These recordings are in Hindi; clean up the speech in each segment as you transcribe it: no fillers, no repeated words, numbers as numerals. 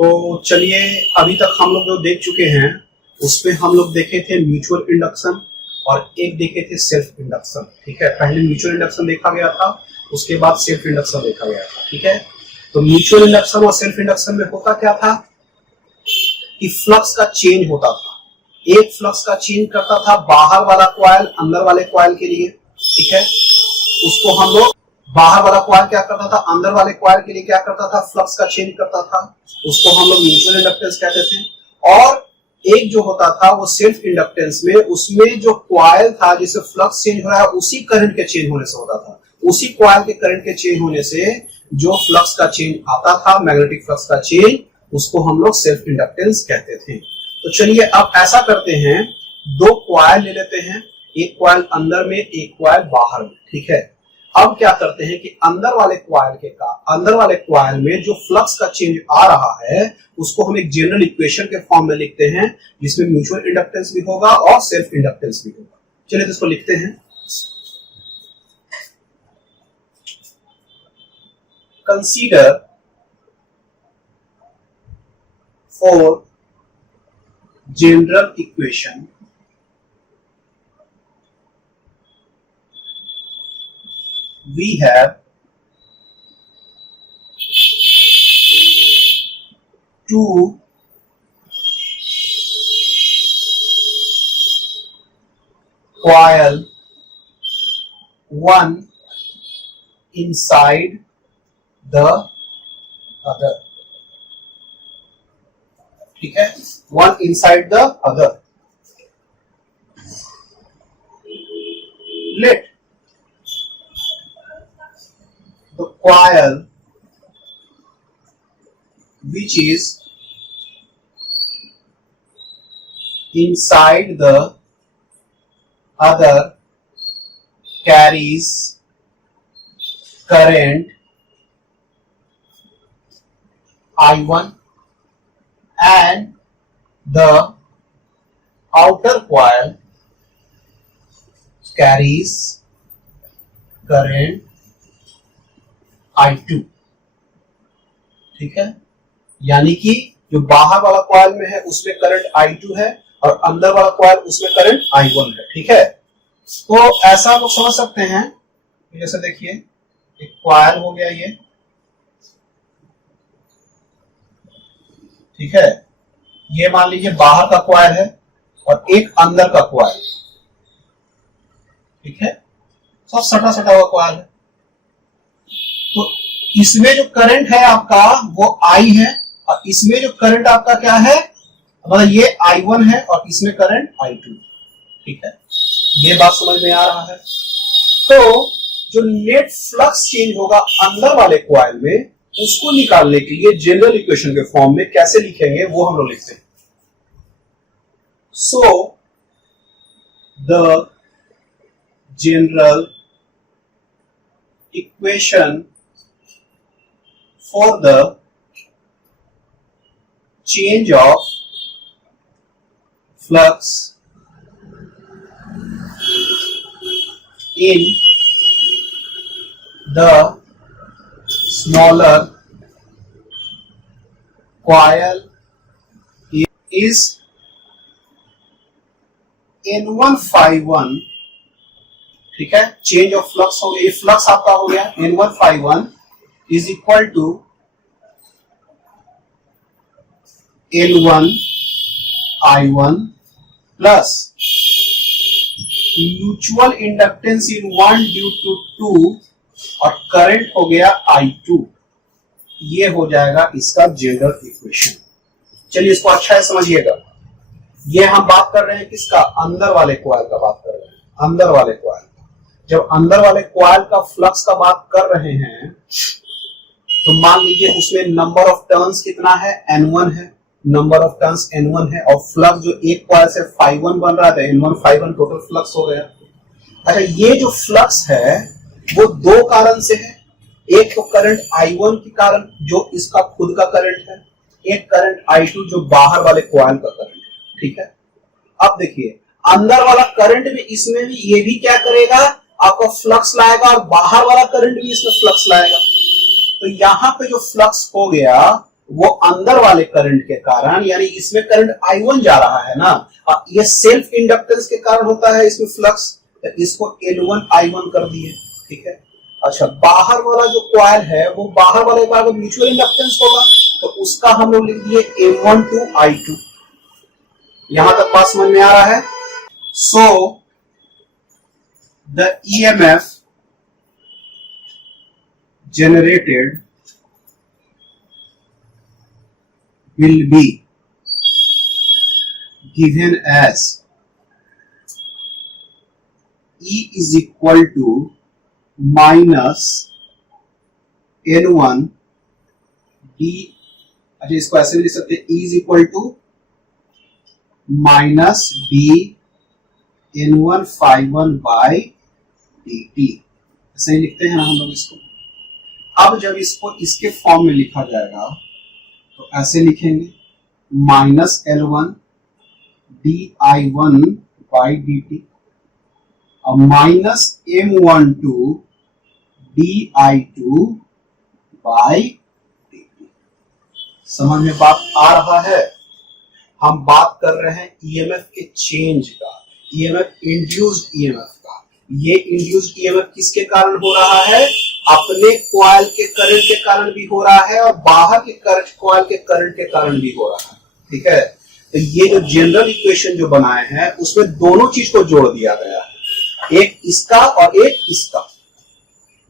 तो चलिए, अभी तक हम लोग जो देख चुके हैं उसमें हम लोग देखे थे म्यूचुअल इंडक्शन और एक देखे थे सेल्फ इंडक्शन। ठीक है, पहले म्यूचुअल इंडक्शन देखा गया था, उसके बाद सेल्फ इंडक्शन देखा गया था। ठीक है, तो म्यूचुअल इंडक्शन और सेल्फ इंडक्शन में होता क्या था कि फ्लक्स का चेंज होता था। एक फ्लक्स का चेंज करता था बाहर वाला कॉइल अंदर वाले कॉइल के लिए। ठीक है, उसको हम लोग बाहर वाला कॉइल क्या करता था, अंदर वाले कॉइल के लिए क्या करता था, फ्लक्स का चेंज करता था, उसको हम लोग म्यूचुअल इंडक्टेंस कहते थे। और एक जो होता था वो सेल्फ इंडक्टेंस में, उसमें जो कॉइल था जिससे फ्लक्स चेंज हो रहा है उसी करंट के चेंज होने से होता था, उसी कॉइल के करंट के चेंज होने से जो फ्लक्स का चेंज आता था, मैग्नेटिक फ्लक्स का चेंज, उसको हम लोग सेल्फ इंडक्टेंस कहते थे। तो चलिए अब ऐसा करते हैं, दो कॉइल ले लेते हैं, एक कॉइल अंदर में एक कॉइल बाहर में। ठीक है, अब क्या करते हैं कि अंदर वाले कॉइल में जो फ्लक्स का चेंज आ रहा है उसको हम एक जनरल इक्वेशन के फॉर्म में लिखते हैं जिसमें म्यूचुअल इंडक्टेंस भी होगा और सेल्फ इंडक्टेंस भी होगा। चलिए तो इसको लिखते हैं। Consider for general equation we have two coil, one inside the other. ठीक है, one inside the other. Let the coil which is inside the other carries current I1 and the outer coil carries current I2। ठीक है, यानी कि जो बाहर वाला कॉइल में है उसमें करंट I2 है और अंदर वाला कॉइल उसमें करंट I1 है। ठीक है, तो ऐसा आप लोग समझ सकते हैं, जैसे देखिए एक कॉइल हो गया ये। ठीक है, ये मान लीजिए बाहर का कॉइल है और एक अंदर का कॉइल। ठीक है, सब सटा सटा हुआ कॉइल है। तो इसमें जो करंट है आपका वो I है और इसमें जो करंट आपका क्या है, मतलब ये I1 है और इसमें करंट I2। ठीक है, ये बात समझ में आ रहा है। तो जो नेट फ्लक्स चेंज होगा अंदर वाले कॉइल में, उसको निकालने के लिए जनरल इक्वेशन के फॉर्म में कैसे लिखेंगे वो हम लोग लिखते हैं। So the general equation for the change of flux in the smaller coil is N1∅1। ठीक है, चेंज ऑफ फ्लक्स हो गया, ये फ्लक्स आपका हो गया N1∅1 is equal to N1 I1 plus mutual inductance in 1 due to 2 और करंट हो गया I2। ये हो जाएगा इसका जनरल इक्वेशन। चलिए इसको अच्छा है समझिएगा। ये हम बात कर रहे हैं किसका, अंदर वाले कॉइल का बात कर रहे हैं, अंदर वाले कॉइल। जब अंदर वाले कॉइल का फ्लक्स का बात कर रहे हैं तो मान लीजिए उसमें नंबर ऑफ टर्न्स कितना है, N1 है, नंबर ऑफ टर्न्स N1 है और फ्लक्स जो एक कॉइल से ∅1 बन रहा था, N1∅1 टोटल फ्लक्स हो गया। अच्छा, ये जो फ्लक्स है वो दो कारण से है, एक तो करंट I1 के कारण जो इसका खुद का करंट है, एक करंट I2 जो बाहर वाले कॉइल का करंट है। ठीक है, अब देखिए अंदर वाला करंट में इसमें भी ये भी क्या करेगा, आपका फ्लक्स लाएगा और बाहर वाला करंट भी इसमें फ्लक्स लाएगा। तो यहां पे जो फ्लक्स हो गया वो अंदर वाले करंट के कारण, यानी इसमें करंट I1 जा रहा है ना, ये सेल्फ इंडक्टेंस के कारण होता है इसमें फ्लक्स, तो इसको L1 I1 कर दिए, ठीक है। अच्छा, बाहर वाला जो कॉइल है वो बाहर वाले का अगर म्यूचुअल इंडक्टेंस होगा तो उसका हम लोग लिख दिए M12 I2। यहां तक बात समझ में आ रहा है। So the EMF generated will be given as E is equal to minus N1 D। अच्छा, इसको ऐसे भी लिख सकते हैं, E is equal to minus D N1 phi1 by dt, ऐसे ही लिखते हैं ना हम लोग इसको। अब जब इसको इसके फॉर्म में लिखा जाएगा तो ऐसे लिखेंगे, minus L1 di1 by dt और minus M12 di2 by dt। समझ में बात आ रहा है। हम बात कर रहे हैं EMF के चेंज का, EMF इंड्यूस्ड EMF का। ये इंड्यूस्ड EMF किसके कारण हो रहा है? अपने कॉइल के करंट के कारण भी हो रहा है और बाहर के कॉइल के करंट के कारण भी हो रहा है, ठीक है। तो ये जो जनरल इक्वेशन जो बनाए हैं उसमें दोनों चीज को जोड़ दिया गया है, एक इसका और एक इसका।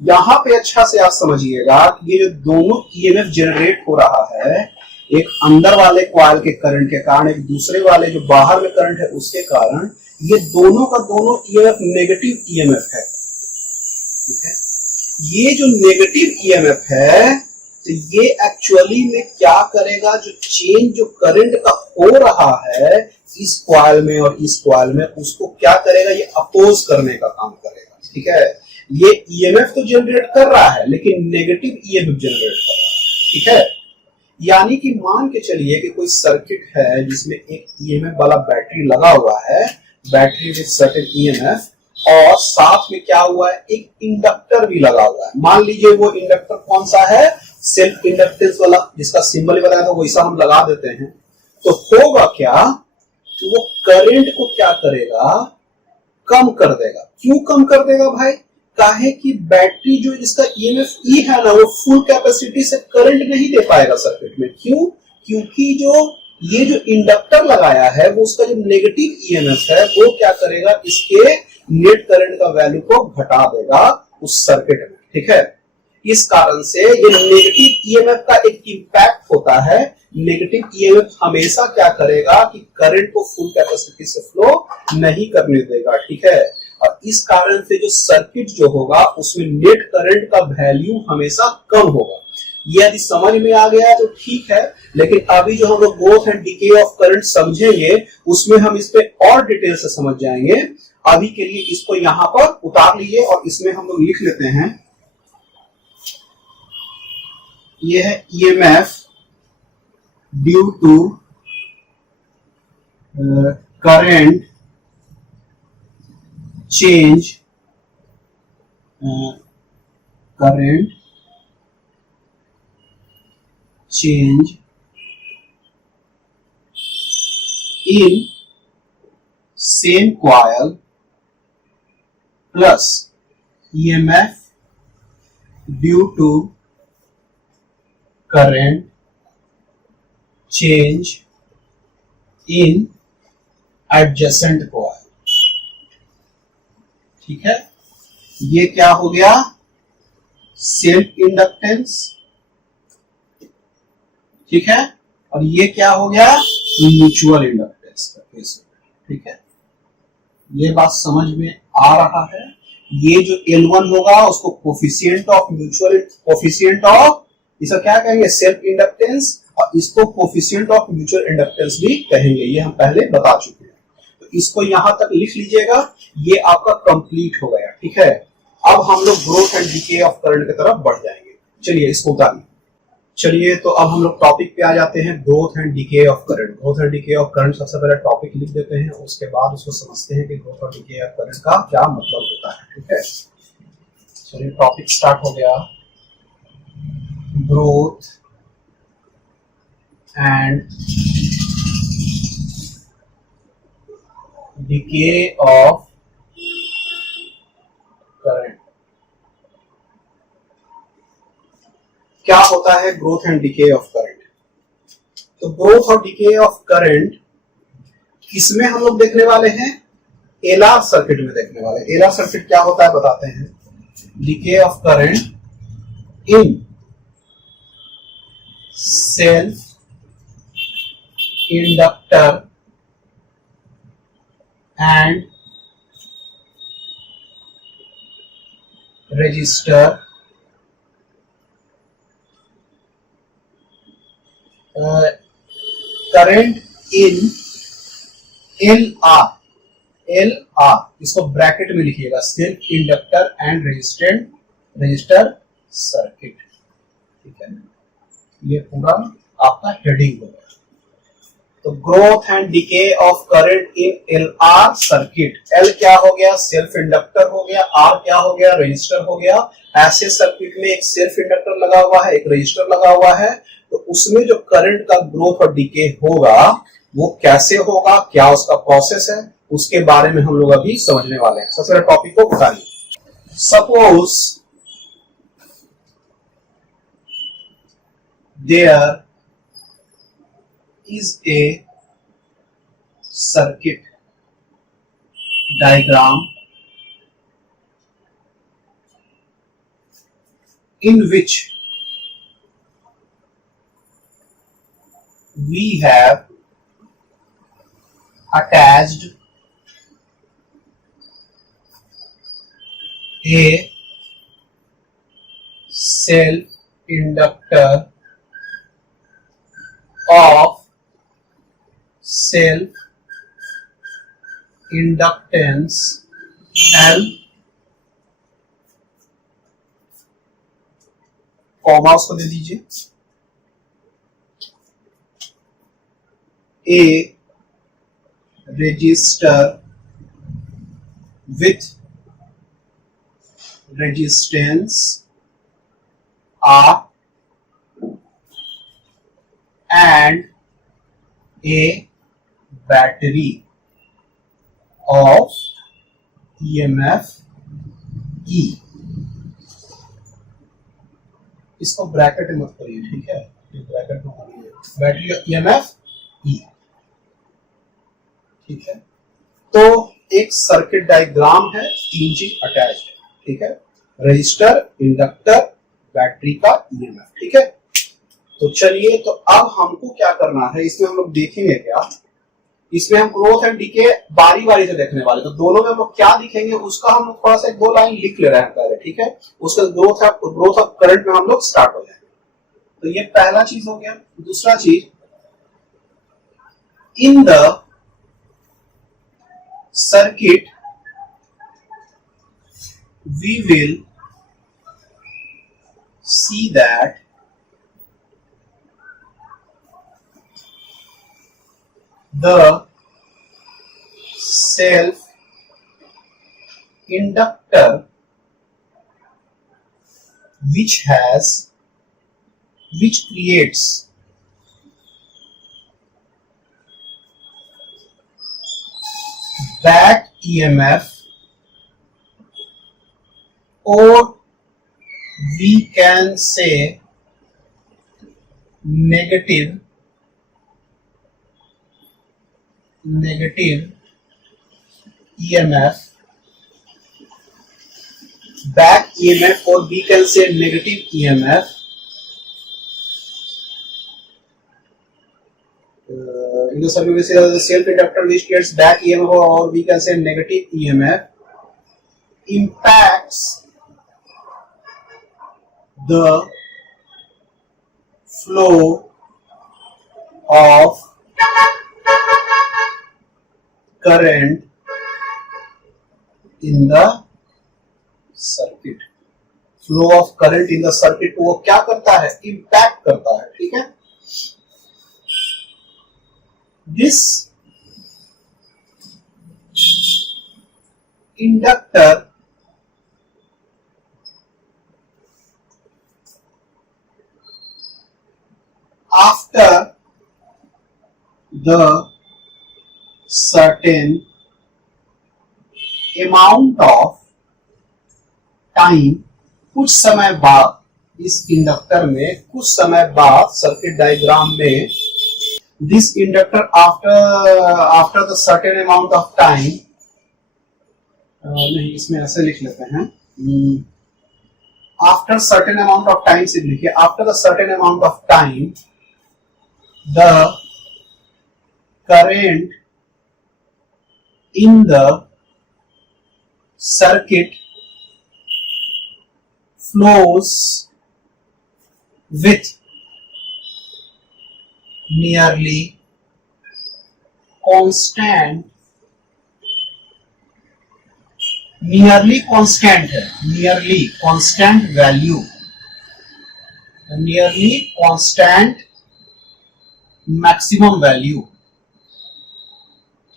यहां पे अच्छा से आप समझिएगा कि ये जो दोनों EMF जनरेट हो रहा है, एक अंदर वाले कॉइल के करंट के कारण, एक दूसरे वाले जो बाहर में करंट है उसके कारण, ये दोनों का दोनों EMF नेगेटिव EMF है, ठीक है। ये जो नेगेटिव EMF है तो ये एक्चुअली में क्या करेगा, जो चेंज जो करंट का हो रहा है इस कॉइल में और इस कॉइल में, उसको क्या करेगा, ये अपोज करने का काम करेगा, ठीक है। ये EMF तो जनरेट कर रहा है लेकिन नेगेटिव EMF जनरेट कर रहा है, ठीक है। यानी कि मान के चलिए कि कोई सर्किट है जिसमें एक EMF वाला बैटरी लगा हुआ है, बैटरी विद सर्टेन EMF, और साथ में क्या हुआ है, एक इंडक्टर भी लगा हुआ है। मान लीजिए वो इंडक्टर कौन सा है, सेल्फ इंडक्टेंस वाला, जिसका सिंबल ही बताया था वैसा हम लगा देते हैं। तो होगा क्या कि वो करंट को क्या करेगा, कम कर देगा। क्यों कम कर देगा भाई? काहे कि बैटरी जो इसका EMF E है ना, वो फुल कैपेसिटी से करंट नहीं दे पाएगा सर्किट में। क्यों? क्योंकि ये जो इंडक्टर लगाया है वो उसका जो नेगेटिव EMF है वो क्या करेगा, इसके नेट करंट का वैल्यू को घटा देगा उस सर्किट में, ठीक है। इस कारण से ये नेगेटिव EMF का एक इंपैक्ट होता है। नेगेटिव EMF हमेशा क्या करेगा कि करंट को फुल कैपेसिटी से फ्लो नहीं करने देगा, ठीक है। और इस कारण से जो सर्किट जो होगा उसमें नेट करंट का वैल्यू हमेशा कम होगा। ये यदि समझ में आ गया तो ठीक है, लेकिन अभी जो हम लोग growth and decay of current समझेंगे उसमें हम इस पे और डिटेल से समझ जाएंगे। अभी के लिए इसको यहां पर उतार लीजिए और इसमें हम लोग लिख लेते हैं, यह है EMF due to current change, current change in same coil plus EMF due to current change in adjacent coil, ठीक है। ये क्या हो गया, सेल्फ इंडक्टेंस, ठीक है, और ये क्या हो गया, म्यूचुअल इंडक्टेंस का केस, ठीक है। ये बात समझ में आ रहा है। ये जो L1 होगा उसको coefficient of mutual, coefficient of, इसका क्या कहेंगे, सेल्फ इंडक्टेंस, और इसको कोफिशिएंट ऑफ म्यूचुअल इंडक्टेंस भी कहेंगे। ये हम पहले बता चुके हैं, तो इसको यहां तक लिख लीजिएगा। ये आपका कंप्लीट हो गया, ठीक है। अब हम लोग growth and decay of current की तरफ बढ़ जाएंगे। चलिए इसको उतारिए। चलिए तो अब हम लोग टॉपिक पे आ जाते हैं, growth and decay of current. Growth and decay of current सबसे पहले टॉपिक लिख देते हैं, उसके बाद उसको समझते हैं कि ग्रोथ और डिके ऑफ करंट का क्या मतलब होता है, ठीक है। चलिए टॉपिक स्टार्ट हो गया, growth and decay of current. क्या होता है growth and decay of current? तो ग्रोथ और डिके ऑफ करंट किसमें हम लोग देखने वाले हैं? एलआर सर्किट में देखने वाले। एलआर सर्किट क्या होता है बताते हैं। Decay of current in self inductor and register current in L R इसको ब्रैकेट में लिखिएगा, self inductor and register circuit. ठीक है, ये पूरा आपका हेडिंग होगा। तो growth and decay of current in L R circuit. L क्या हो गया? सेल्फ इंडक्टर हो गया। आर क्या हो गया? रजिस्टर हो गया। ऐसे सर्किट में एक सेल्फ इंडक्टर लगा हुआ है, एक रजिस्टर लगा हुआ है, तो उसमें जो करंट का ग्रोथ और डिके होगा वो कैसे होगा, क्या उसका प्रोसेस है, उसके बारे में हम लोग अभी समझने वाले हैं। सबसे पहले टॉपिक को बताइए। Suppose there is a circuit diagram in which we have attached a self inductor of self inductance L, comma उसको दे दीजिए, a register with resistance R and a battery of EMF E। इसको ब्रैकेट में मत करिए, ठीक है, ब्रैकेट में करिए, बैटरी ऑफ EMF E। ठीक है, तो एक सर्किट डायग्राम है, 3 चीज अटैच्ड है। ठीक है, रजिस्टर, इंडक्टर, बैटरी का EMF। ठीक है, तो चलिए, तो अब हमको क्या करना है, इसमें हम लोग देखेंगे क्या, इसमें हम ग्रोथ एंड डिके बारी बारी से देखने वाले। तो दोनों में हम लोग क्या दिखेंगे उसका हम लोग थोड़ा सा 1-2 लाइन लिख ले रहे हैं पहले। ठीक है, उसका ग्रोथ ऑफ करंट में हम लोग स्टार्ट हो जाएंगे। तो ये पहला चीज हो गया। दूसरा चीज, in the circuit we will see that the self inductor which creates back EMF, or we can say negative EMF, back EMF, or we can say negative EMF in the circuit we say the self inductor which creates back EMF, or we can say negative EMF impacts the flow of current in the circuit। Flow of current in the circuit को वो क्या करता है? इंपैक्ट करता है। ठीक है, this inductor after the certain amount of time, कुछ समय बाद इस इंडक्टर में, कुछ समय बाद सर्किट डायग्राम में, this inductor after the certain amount of time, नहीं इसमें ऐसे लिख लेते हैं, after certain amount of time से लिखिए, after the certain amount of time the current in the circuit flows with nearly constant, nearly constant है, nearly constant value, nearly constant maximum value,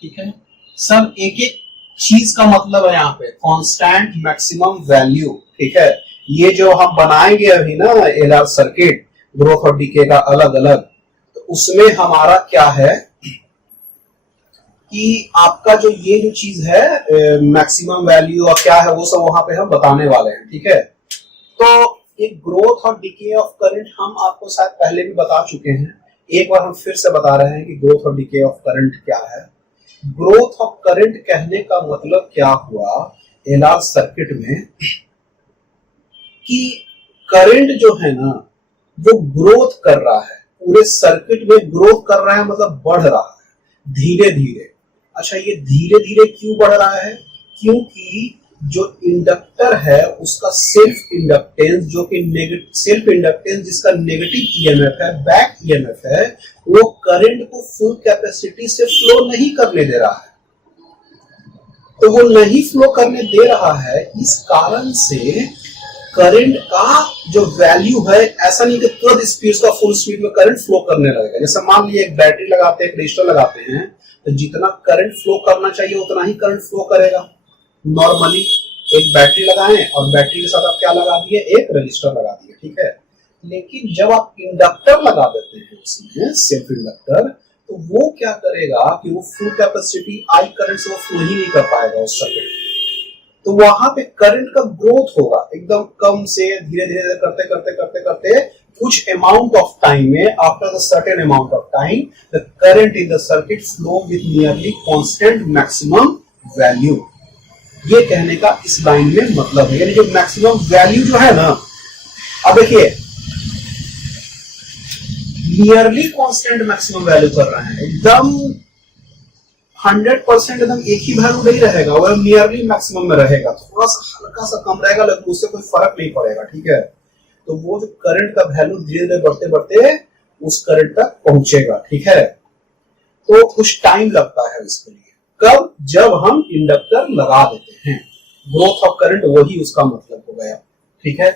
ठीक है। सब एक एक चीज का मतलब है यहाँ पे, कांस्टेंट मैक्सिमम वैल्यू, ठीक है। ये जो हम बनाएंगे अभी ना एलआर सर्किट ग्रोथ और डीके का अलग अलग, तो उसमें हमारा क्या है कि आपका जो ये जो चीज है मैक्सिमम वैल्यू और क्या है वो सब वहां पे हम बताने वाले हैं, ठीक है। तो एक ग्रोथ और डीके ऑफ करंट हम आपको शायद पहले भी बता चुके हैं, एक बार हम फिर से बता रहे हैं कि ग्रोथ और डीके ऑफ करंट क्या है। ग्रोथ ऑफ करंट कहने का मतलब क्या हुआ एलआर सर्किट में कि करंट जो है ना वो ग्रोथ कर रहा है, पूरे सर्किट में ग्रोथ कर रहा है, मतलब बढ़ रहा है धीरे धीरे। अच्छा, ये धीरे धीरे क्यों बढ़ रहा है? क्योंकि जो इंडक्टर है उसका सेल्फ इंडक्टेंस, जो कि सेल्फ इंडक्टेंस जिसका नेगेटिव ईएमएफ है, बैक ईएमएफ है, वो करंट को फुल कैपेसिटी से फ्लो नहीं करने दे रहा है। तो वो नहीं फ्लो करने दे रहा है, इस कारण से करंट का जो वैल्यू है, ऐसा नहीं कि तुरंत स्पीड का फुल स्पीड में करंट फ्लो करने लगेगा। जैसे मान लीजिए एक बैटरी लगाते हैं, एक रजिस्टर लगाते हैं, तो जितना करंट फ्लो करना चाहिए उतना ही करंट फ्लो करेगा। नॉर्मली एक बैटरी लगाएं और बैटरी के साथ आप क्या लगा दिए, एक रजिस्टर लगा दिए, ठीक है। लेकिन जब आप इंडक्टर लगा देते हैं उसमें सेल्फ इंडक्टर, तो वो क्या करेगा कि वो फुल कैपेसिटी आई करंट से वो फ्लो ही नहीं कर पाएगा उस सर्किट। तो वहां पे करंट का ग्रोथ होगा एकदम कम से धीरे धीरे करते करते करते करते कुछ अमाउंट ऑफ टाइम में, after the certain amount of time the current in the circuit flow with nearly constant maximum value. ये कहने का इस लाइन में मतलब है, यानी जो मैक्सिमम वैल्यू जो है ना, अब देखिए नियरली कांस्टेंट मैक्सिमम वैल्यू कर रहे हैं, एकदम 100% एकदम एक ही वैल्यू नहीं रहेगा, वो नियरली मैक्सिमम में रहेगा, थोड़ा सा हल्का सा कम रहेगा लेकिन उससे कोई फर्क नहीं पड़ेगा, ठीक है। तो वो जो करंट का वैल्यू धीरे धीरे बढ़ते बढ़ते उस करंट तक पहुंचेगा, ठीक है। तो कुछ टाइम लगता है इसके लिए, कब? जब हम इंडक्टर लगा देते हैं। ग्रोथ ऑफ करंट वही उसका मतलब हो गया, ठीक है।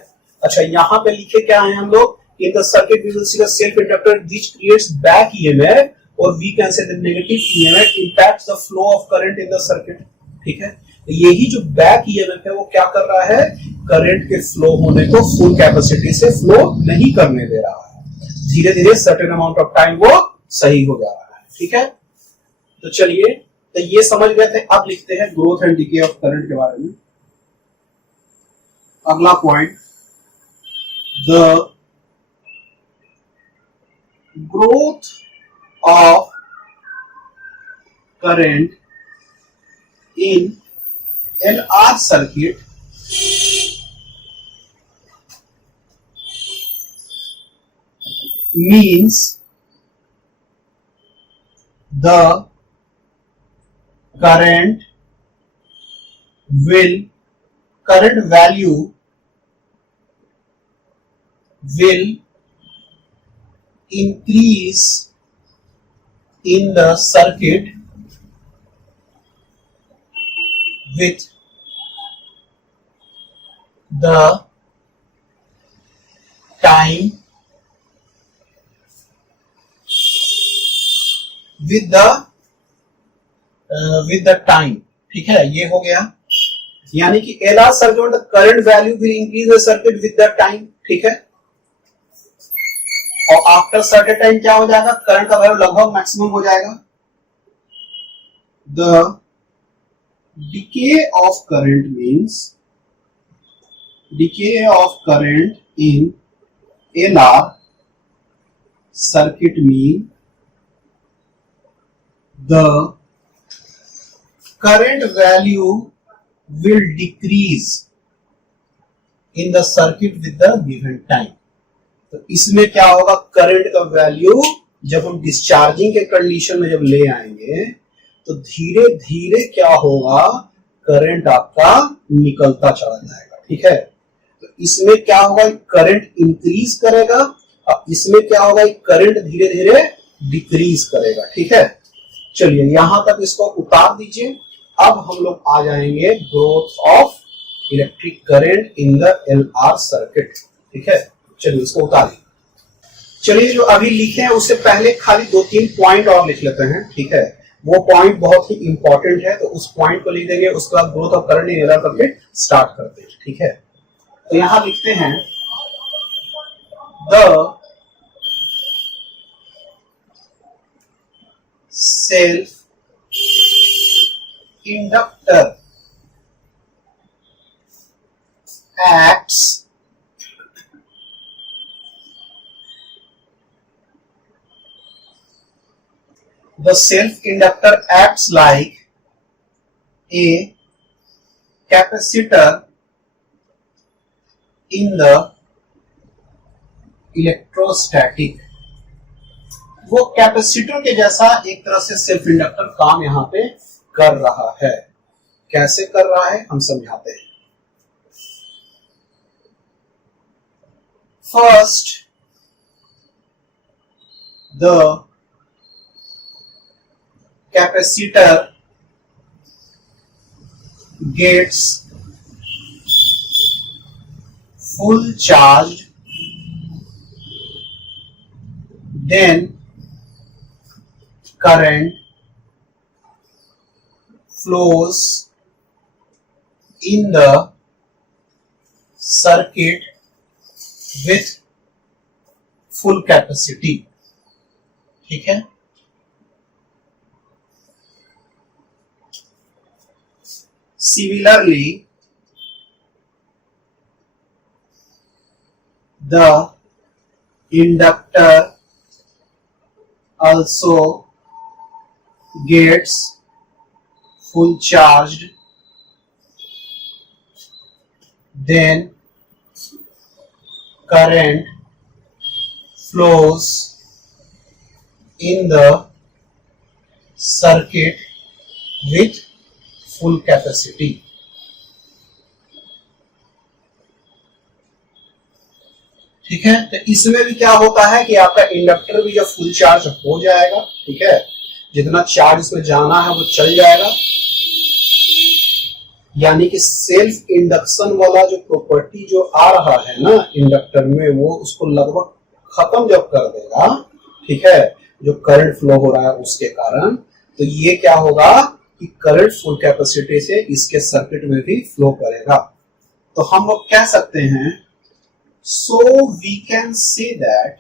अच्छा, यहाँ पे लिखे क्या है हम लोग, in the circuit we will see the self inductor which creates back EMF और we can say the negative EMF impacts the flow of current in the circuit, ठीक है। तो यही जो बैक ईएमएफ है वो क्या कर रहा है, करंट के फ्लो होने को फुल कैपेसिटी से फ्लो नहीं करने दे रहा है, धीरे धीरे सर्टेन अमाउंट ऑफ टाइम वो सही हो जा रहा है, ठीक है। तो चलिए, तो ये समझ गए थे। अब लिखते हैं growth and DK of current के बारे में। अगला point, the growth of current in LR circuit means the current value will increase in the circuit with the time, with the time, ठीक है। ये हो गया, यानी कि LR circuit the current value will increase the circuit with the time, ठीक है। और आफ्टर सर्टेन टाइम क्या हो जाएगा, करंट का वैल्यू लगभग मैक्सिमम हो जाएगा, The decay of current means decay of current in LR circuit mean the current value will decrease in the circuit with the given time. तो इसमें क्या होगा, करंट का वैल्यू जब हम डिस्चार्जिंग के कंडीशन में जब ले आएंगे तो धीरे धीरे क्या होगा, करंट आपका निकलता चला जाएगा। ठीक है, तो इसमें क्या होगा, करंट इंक्रीज करेगा और इसमें क्या होगा, करंट धीरे धीरे डिक्रीज करेगा। ठीक है, चलिए यहां तक इसको उतार दीजिए। अब हम लोग आ जाएंगे growth of electric current in the LR circuit. ठीक है, चलिए इसको उतारिए। चलिए जो अभी लिखे हैं उससे पहले खाली 2-3 पॉइंट और लिख लेते हैं। ठीक है, वो पॉइंट बहुत ही इंपॉर्टेंट है, तो उस पॉइंट को लिख देंगे, उसके बाद growth of current in LR circuit start करते हैं। ठीक है, तो यहां लिखते हैं the self inductor acts the self-inductor acts like a capacitor in the electrostatic. वो कैपेसिटर के जैसा एक तरह से सेल्फ इंडक्टर काम यहां पे कर रहा है। कैसे कर रहा है हम समझाते हैं। First, the capacitor gets full charge, then current flows in the circuit with full capacity। ठीक है, similarly the inductor also gets full charged, then current flows in the circuit with full capacity। ठीक है, तो इसमें भी क्या होता है कि आपका इंडक्टर भी जब फुल चार्ज हो जाएगा, ठीक है, जितना चार्ज इसमें जाना है वो चल जाएगा, यानी कि सेल्फ इंडक्शन वाला जो प्रॉपर्टी जो आ रहा है ना इंडक्टर में, वो उसको लगभग खत्म जब कर देगा, ठीक है, जो करंट फ्लो हो रहा है उसके कारण, तो ये क्या होगा कि करंट फुल कैपेसिटी से इसके सर्किट में भी फ्लो करेगा। तो हम लोग कह सकते हैं, so we can say that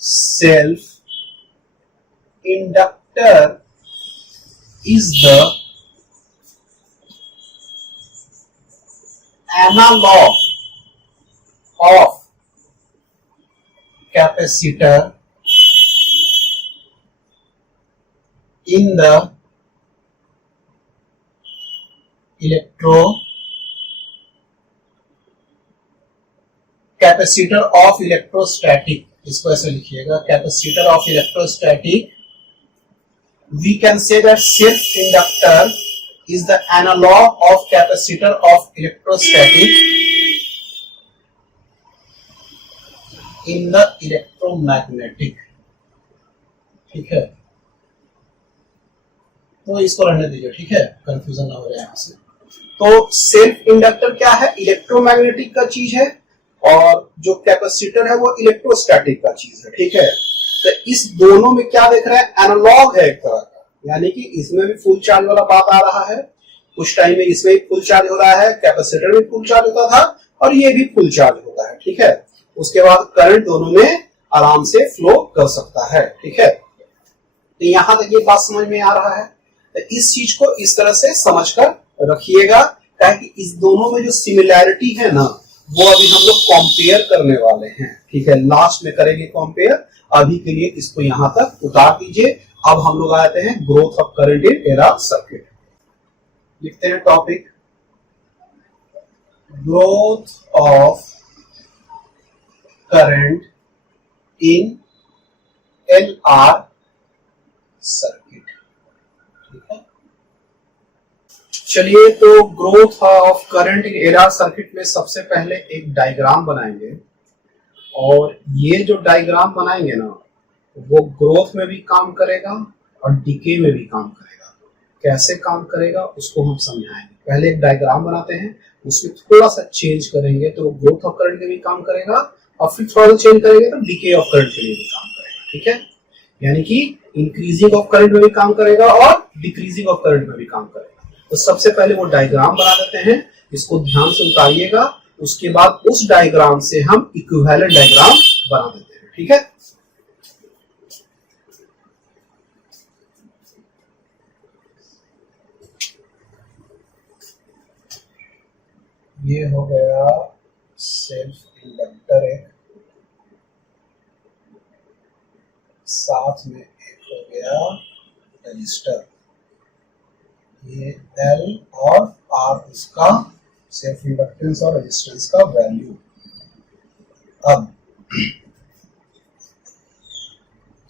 self inductor is the analog of capacitor in the capacitor of electrostatic, इसको ऐसे लिखिएगा, capacitor of electrostatic. We can say that self inductor is the analog of capacitor of electrostatic in the electromagnetic. ठीक है, तो इसको रहने दीजिए। ठीक है, कंफ्यूजन ना हो जाए यहां से। तो सेल्फ इंडक्टर क्या है, इलेक्ट्रोमैग्नेटिक का चीज है, और जो कैपेसिटर है वो इलेक्ट्रोस्टैटिक का चीज है। ठीक है, तो इस दोनों में क्या देख रहे हैं, एनालॉग है एक तरह का, यानी कि इसमें भी फुल चार्ज वाला बात आ रहा है, कुछ टाइम में इसमें भी फुल चार्ज हो रहा है, कैपेसिटर भी फुल चार्ज होता था और ये भी फुल चार्ज होता है। ठीक है, उसके बाद करंट दोनों में आराम से फ्लो कर सकता है। ठीक है, तो यहां तक ये बात समझ में आ रहा है। तो इस चीज को इस तरह से समझकर रखिएगा, ताकि इस दोनों में जो सिमिलैरिटी है ना, वो अभी हम लोग कंपेयर करने वाले हैं। ठीक है, लास्ट में करेंगे कंपेयर। अभी के लिए इसको यहां तक उतार दीजिए। अब हम लोग आते हैं growth of current in era circuit. लिखते हैं topic, growth of current in LR circuit. ठीक है, चलिए तो growth of current in LR circuit में सबसे पहले एक डायग्राम बनाएंगे, और ये जो डायग्राम बनाएंगे ना, वो ग्रोथ में भी काम करेगा और डीके में भी काम करेगा। कैसे काम करेगा उसको हम समझाएंगे। पहले एक डायग्राम बनाते हैं, उसमें थोड़ा सा चेंज करेंगे तो ग्रोथ ऑफ करंट के भी काम करेगा, और फिर थोड़ा सा चेंज करेंगे तो डीके ऑफ करंट के लिए भी काम करेगा। ठीक है, यानी कि इंक्रीजिंग ऑफ करंट में भी काम करेगा और डिक्रीजिंग ऑफ करंट में भी काम करेगा। तो सबसे पहले वो डायग्राम बना देते हैं, इसको ध्यान से उतारिएगा। उसके बाद उस डायग्राम से हम इक्विवेलेंट डायग्राम बना देते हैं। ठीक है, ये हो गया सेल्फ इंडक्टर एक, साथ में एक हो गया रजिस्टर। ये एल और आर उसका सेल्फ इंडक्टेंस और रेजिस्टेंस का वैल्यू। अब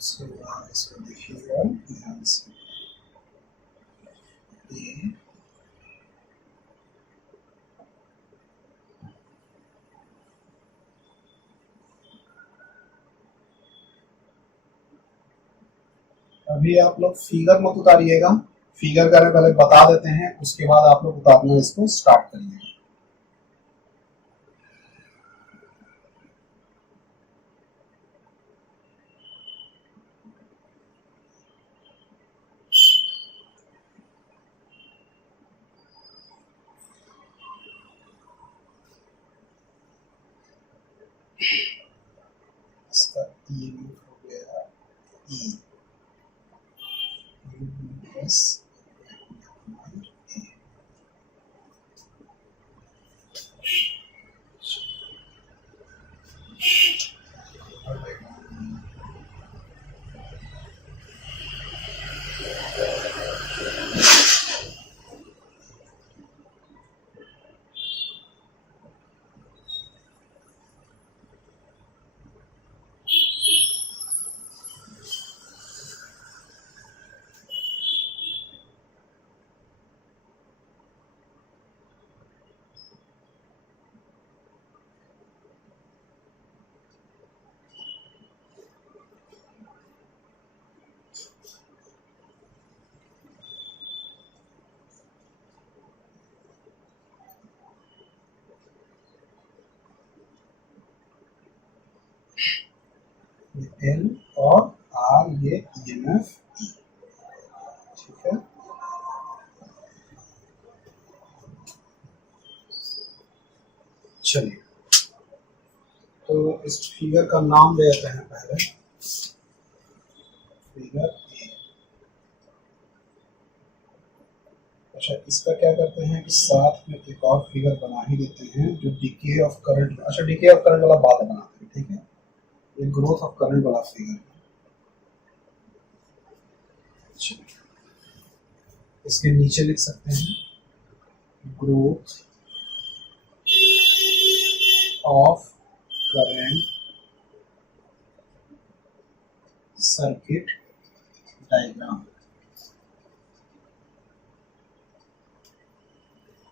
इसको देखिएगा ध्यान से, ये अभी आप लोग फिगर मत उतारिएगा, फिगर करने पहले बता देते हैं, उसके बाद आप लोग उतारना इसको स्टार्ट करिए। इसका ई हो गया ई एस एल और आर ये ईएमएफ ई। ठीक है, चलिए तो इस फिगर का नाम दे देते हैं पहले, फिगर ए। अच्छा, इसका क्या करते हैं कि साथ में एक और फिगर बना ही देते हैं जो डीके ऑफ करंट। अच्छा, डीके ऑफ करंट वाला बाद में बनाते हैं। ठीक है, ये ग्रोथ ऑफ करंट वाला फिगर। इसके नीचे लिख सकते हैं growth of current circuit diagram.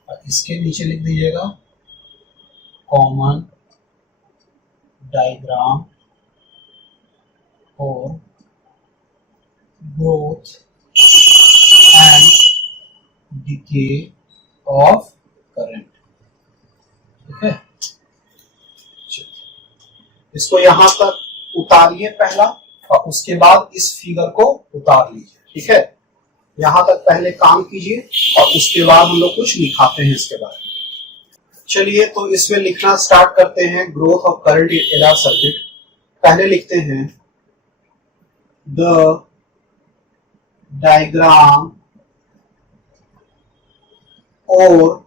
और इसके नीचे लिख दीजिएगा कॉमन डायग्राम और growth and DK of current. ठीक है, इसको यहां तक उतारिए पहला, और उसके बाद इस फिगर को उतार लीजिए। ठीक है, यहां तक पहले काम कीजिए और उसके बाद हम लोग कुछ लिखाते हैं इसके बारे में। चलिए तो इसमें लिखना स्टार्ट करते हैं, growth of current in LR circuit. पहले लिखते हैं द डायग्राम और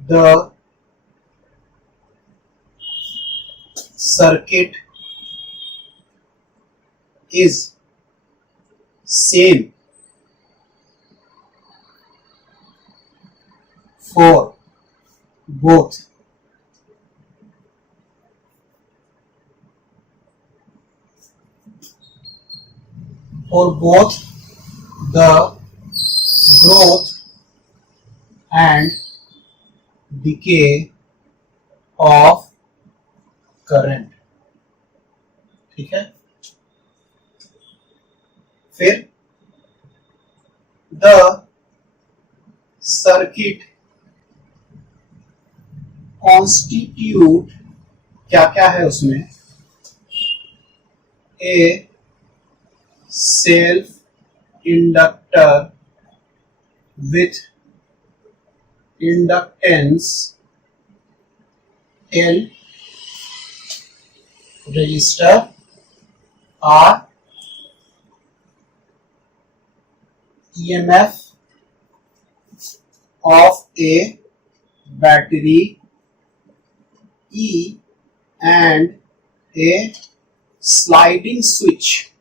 the circuit is same for both the growth and decay of current। ठीक है, फिर द सर्किट कॉन्स्टिट्यूट, क्या क्या है उसमें, ए self inductor with inductance L, resistor R, EMF of a battery E, and a sliding switch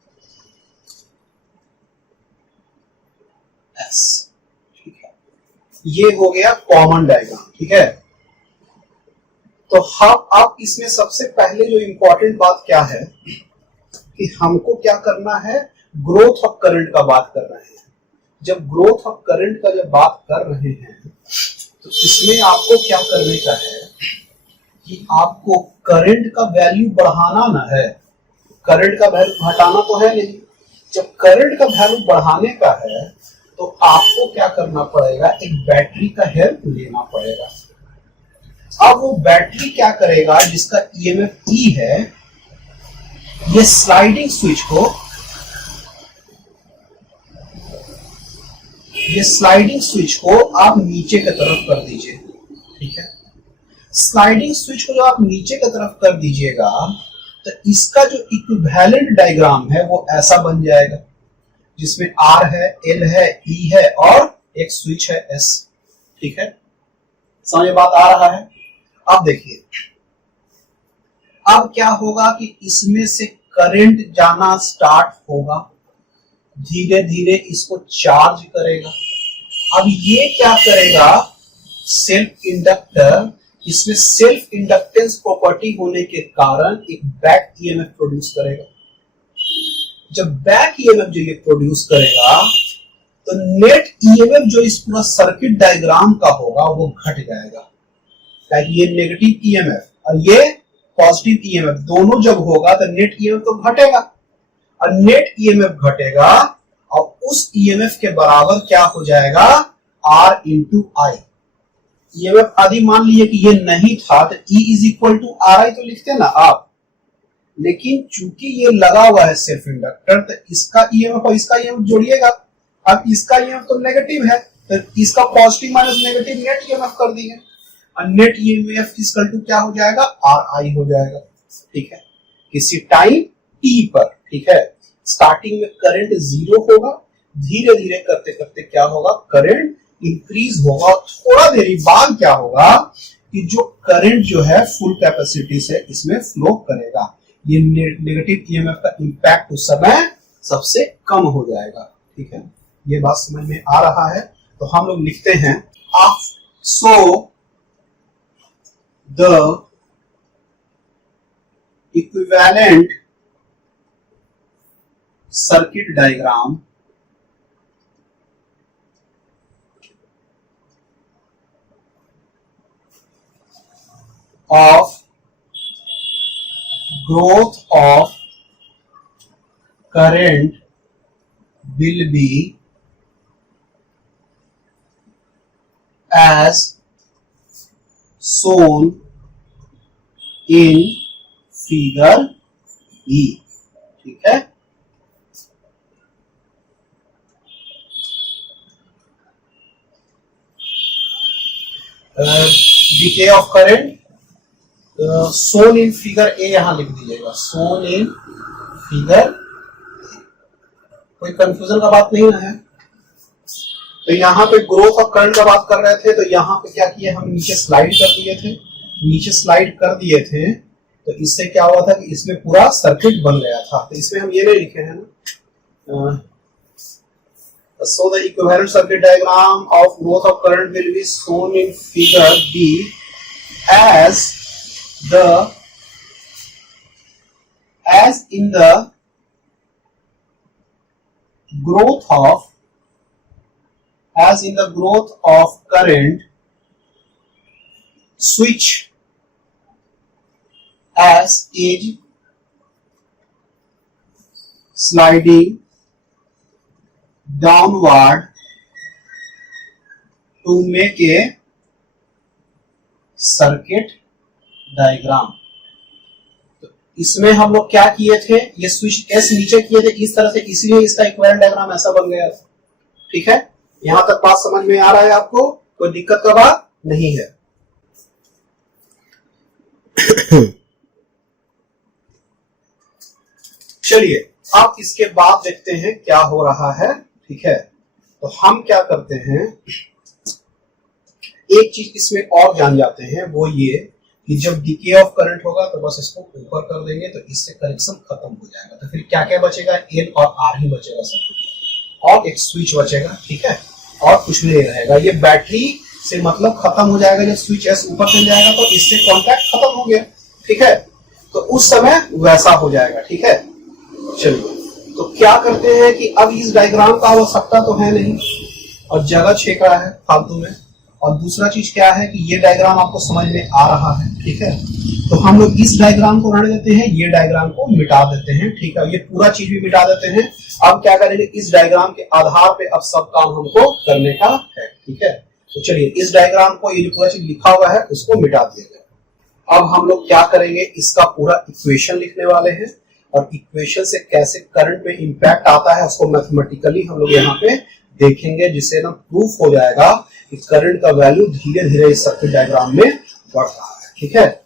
S। ठीक है, ये हो गया कॉमन डायग्राम। ठीक है, तो हम अब इसमें सबसे पहले जो इंपॉर्टेंट बात क्या है कि हमको क्या करना है, ग्रोथ ऑफ करंट का बात कर रहे हैं। जब ग्रोथ ऑफ करंट का जब बात कर रहे हैं तो इसमें आपको क्या करने का है कि आपको करंट का वैल्यू बढ़ाना ना है, करंट का वैल्यू घटाना तो है नहीं। जब करंट का वैल्यू बढ़ाने का है तो आपको क्या करना पड़ेगा, एक बैटरी का हेल्प लेना पड़ेगा। अब वो बैटरी क्या करेगा, जिसका ईएमएफ ई है, ये स्लाइडिंग स्विच को, ये स्लाइडिंग स्विच को आप नीचे की तरफ कर दीजिए। ठीक है, स्लाइडिंग स्विच को जब आप नीचे की तरफ कर दीजिएगा तो इसका जो इक्विवेलेंट डायग्राम है वो ऐसा बन जाएगा, जिसमें आर है, एल है, ई है और एक स्विच है एस। ठीक है, समझ में बात आ रहा है। अब देखिए, अब क्या होगा कि इसमें से करंट जाना स्टार्ट होगा, धीरे धीरे इसको चार्ज करेगा। अब ये क्या करेगा, सेल्फ इंडक्टर, इसमें सेल्फ इंडक्टेंस प्रॉपर्टी होने के कारण एक बैक ईएमएफ प्रोड्यूस करेगा। जब बैक ईएमएफ जो ये प्रोड्यूस करेगा तो नेट ईएमएफ जो इस पूरा सर्किट डायग्राम का होगा वो घट जाएगा, ताकि ये नेगेटिव ईएमएफ और ये पॉजिटिव ईएमएफ दोनों जब होगा तो नेट ईएमएफ तो घटेगा, और नेट ईएमएफ घटेगा और उस ईएमएफ के बराबर क्या हो जाएगा, R इंटू आई। ईएमएफ आदि मान लीजिए कि ये नहीं था तो E is equal to RI तो लिखते ना आप, लेकिन चूंकि ये लगा हुआ है सेल्फ इंडक्टर तो इसका ईएमएफ और इसका ईएमएफ जोड़िएगा। अब इसका ईएमएफ तो नेगेटिव है तो इसका positive minus negative net EMF कर दिए, और नेट ईएमएफ इक्वल टू क्या हो जाएगा, RI हो जाएगा। ठीक है, किसी टाइम t पर। ठीक है, स्टार्टिंग में करंट 0 होगा, धीरे धीरे करते करते क्या होगा, करंट इंक्रीज होगा, थोड़ा देरी बाद क्या होगा कि जो करंट जो है फुल कैपेसिटी से इसमें फ्लो करेगा। ये नेगेटिव ईएमएफ का इंपैक्ट उस समय सबसे कम हो जाएगा। ठीक है, ये बात समझ में आ रहा है। तो हम लोग लिखते हैं so the equivalent circuit diagram of growth of current will be as shown in figure E। ठीक है, decay of current shown in figure A यहां लिख दीजिएगा, सोन इन फिगर। कोई कंफ्यूजन का बात नहीं है। तो यहाँ पे ग्रोथ ऑफ करंट का बात कर रहे थे, तो यहाँ पे क्या किया, हम नीचे स्लाइड कर दिए थे, नीचे स्लाइड कर दिए थे। तो इससे क्या हुआ था कि इसमें पूरा सर्किट बन गया था। तो इसमें हम ये नहीं लिखे हैं ना, so the equivalent circuit diagram of growth of current will be shown in figure B as in the growth of current switch as is sliding downward to make a circuit diagram। तो इसमें हम लोग क्या किए थे, ये स्विच एस नीचे किए थे इस तरह से, इसलिए इसका इक्विवेलेंट डायग्राम ऐसा बन गया था। ठीक है, यहां तक बात समझ में आ रहा है आपको, कोई दिक्कत का बात नहीं है। चलिए अब इसके बाद देखते हैं क्या हो रहा है। ठीक है, तो हम क्या करते हैं, एक चीज इसमें और जान जाते हैं, वो ये कि जब डीके ऑफ करंट होगा तो बस इसको ऊपर कर देंगे, तो इससे कनेक्शन खत्म हो जाएगा। तो फिर क्या क्या बचेगा, एन और आर ही बचेगा सब, और एक स्विच बचेगा। ठीक है, और कुछ नहीं रहेगा। ये बैटरी से मतलब खत्म हो जाएगा। जब स्विच एस ऊपर चल जाएगा तो इससे कॉन्टैक्ट खत्म हो गया। ठीक है, तो उस समय वैसा हो जाएगा। ठीक है, चलिए तो क्या करते हैं कि अब इस डायग्राम का आवश्यकता तो है नहीं और जगह छेक रहा है फालतू में। और दूसरा चीज क्या है कि ये डायग्राम आपको समझ में आ रहा है। ठीक है, तो हम लोग इस डायग्राम को रहने देते हैं, ये डायग्राम को मिटा देते हैं। ठीक है, ये पूरा चीज भी मिटा देते हैं। अब क्या करेंगे, इस डायग्राम के आधार पे अब सब काम हमको करने का है। ठीक है, तो चलिए इस डायग्राम को, ये जो पूरा चीज लिखा हुआ है उसको मिटा दिया गया। अब हम लोग क्या करेंगे, इसका पूरा इक्वेशन लिखने वाले हैं, और इक्वेशन से कैसे करंट में इंपैक्ट आता है उसको मैथमेटिकली हम लोग यहाँ पे देखेंगे, जिससे ना प्रूफ हो जाएगा कि करंट का वैल्यू धीरे धीरे इस सर्किट डायग्राम में बढ़ रहा है। ठीक है,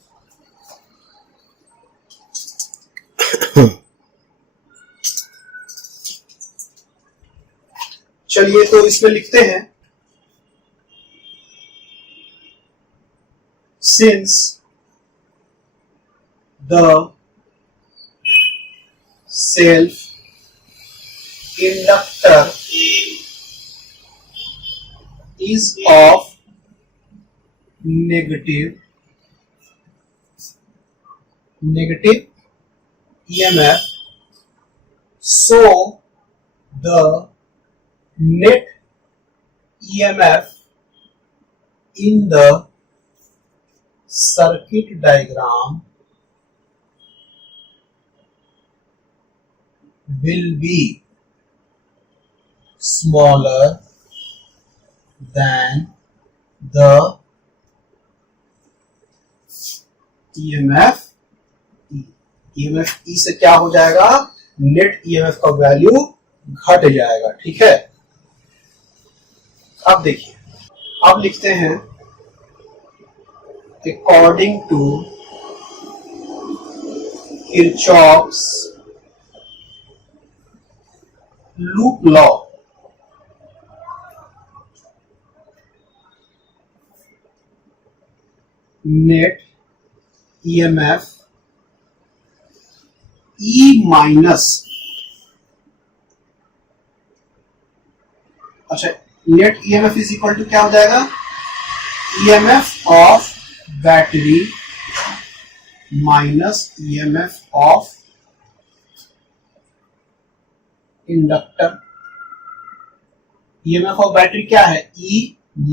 चलिए तो इसमें लिखते हैं, since the self inductor is of negative EMF, so the net EMF in the circuit diagram will be smaller than the EMF E। EMF E से क्या हो जाएगा, नेट EMF का वैल्यू घट जाएगा। ठीक है, अब देखिए, अब लिखते हैं according to Kirchhoff's loop law, net EMF E minus, अच्छा net EMF is equal to क्या हो जाएगा, EMF of battery minus EMF of inductor. EMF of battery क्या है, E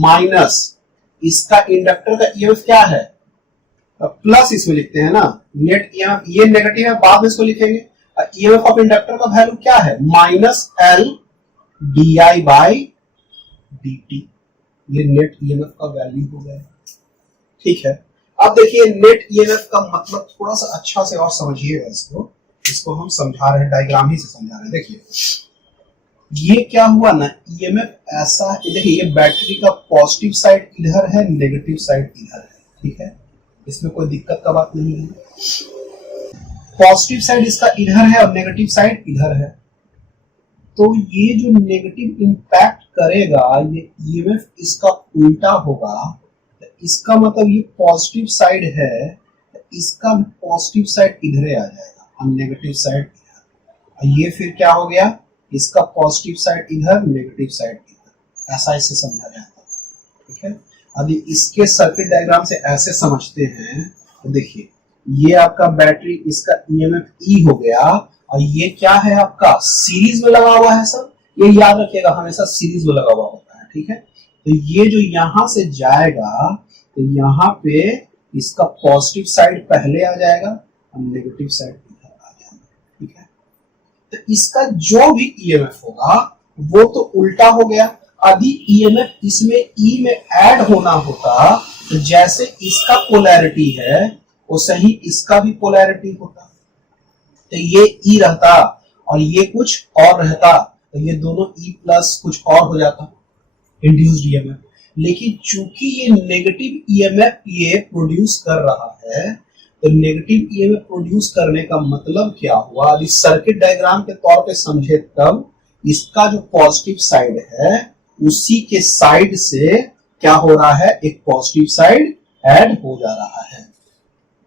माइनस, इसका इंडक्टर का EMF क्या है, प्लस इसमें लिखते हैं ना, नेट EMF, ये नेगेटिव है बाद में इसको लिखेंगे। EMF ऑफ इंडक्टर का वैल्यू क्या है, minus L DI by DT, ये नेट EMF का वैल्यू हो गया। ठीक है, अब देखिए नेट EMF का मतलब थोड़ा सा अच्छा से और समझिएगा इसको हम समझा रहे हैं, डायग्राम ही से समझा रहे हैं। देखिए ये क्या हुआ ना, EMF ऐसा, देखिए ये बैटरी का पॉजिटिव साइड इधर है, नेगेटिव साइड इधर है। ठीक है, इसमें कोई दिक्कत का बात नहीं है। पॉजिटिव साइड इसका इधर है और नेगेटिव साइड इधर है, तो ये जो नेगेटिव इंपैक्ट करेगा ये ईएमएफ इसका उल्टा होगा। इसका मतलब ये पॉजिटिव साइड है, इसका पॉजिटिव साइड इधर आ जाएगा और नेगेटिव साइड इधर। ये फिर क्या हो गया, इसका पॉजिटिव साइड इधर, नेगेटिव साइड इधर, ऐसा इसे समझा जाता है। ठीक है, यदि इसके सर्किट डायग्राम से ऐसे समझते हैं तो देखिए ये आपका बैटरी, इसका ईएमएफ ई हो गया और ये क्या है आपका सीरीज में लगा हुआ है सर, ये याद रखिएगा हमेशा सीरीज में लगा हुआ होता है। ठीक है, तो ये जो यहां से जाएगा तो यहाँ पे इसका पॉजिटिव साइड पहले आ जाएगा और नेगेटिव साइड इधर आ जाएगा। ठीक है, तो इसका जो भी ईएमएफ होगा वो तो उल्टा हो गया। यदि ईएमएफ इसमें ई में ऐड होना होता तो जैसे इसका पोलैरिटी है वो सही इसका भी पोलैरिटी होता, तो ये ई रहता और ये कुछ और रहता, तो ये दोनों ई प्लस कुछ और हो जाता इंड्यूस्ड ईएमएफ। लेकिन चूंकि ये नेगेटिव ईएमएफ ये प्रोड्यूस कर रहा है, तो नेगेटिव ईएमएफ प्रोड्यूस करने का मतलब क्या हुआ, अभी सर्किट डायग्राम के तौर पे समझे तब इसका जो पॉजिटिव साइड है उसी के साइड से क्या हो रहा है, एक पॉजिटिव साइड ऐड हो जा रहा है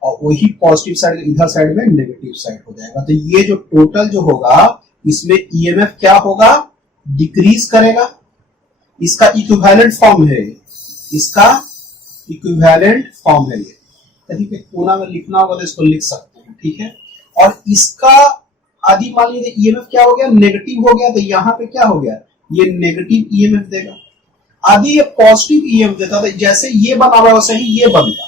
और वही पॉजिटिव साइड इधर साइड में नेगेटिव साइड हो जाएगा। तो ये जो टोटल जो होगा इसमें ईएमएफ क्या होगा, डिक्रीज करेगा। इसका इक्विवेलेंट फॉर्म है, इसका इक्विवेलेंट फॉर्म है ये, कहीं पे कोना में लिखना होगा तो इसको लिख सकते हैं। ठीक है, और इसका आदि मान लीजिए ईएमएफ क्या हो गया, नेगेटिव हो गया, तो यहाँ पे क्या हो गया, ये नेगेटिव ईएमएफ देगा। आदि ये पॉजिटिव ईएमएफ देता था, जैसे ये बना हुआ वैसे ही ये बनता,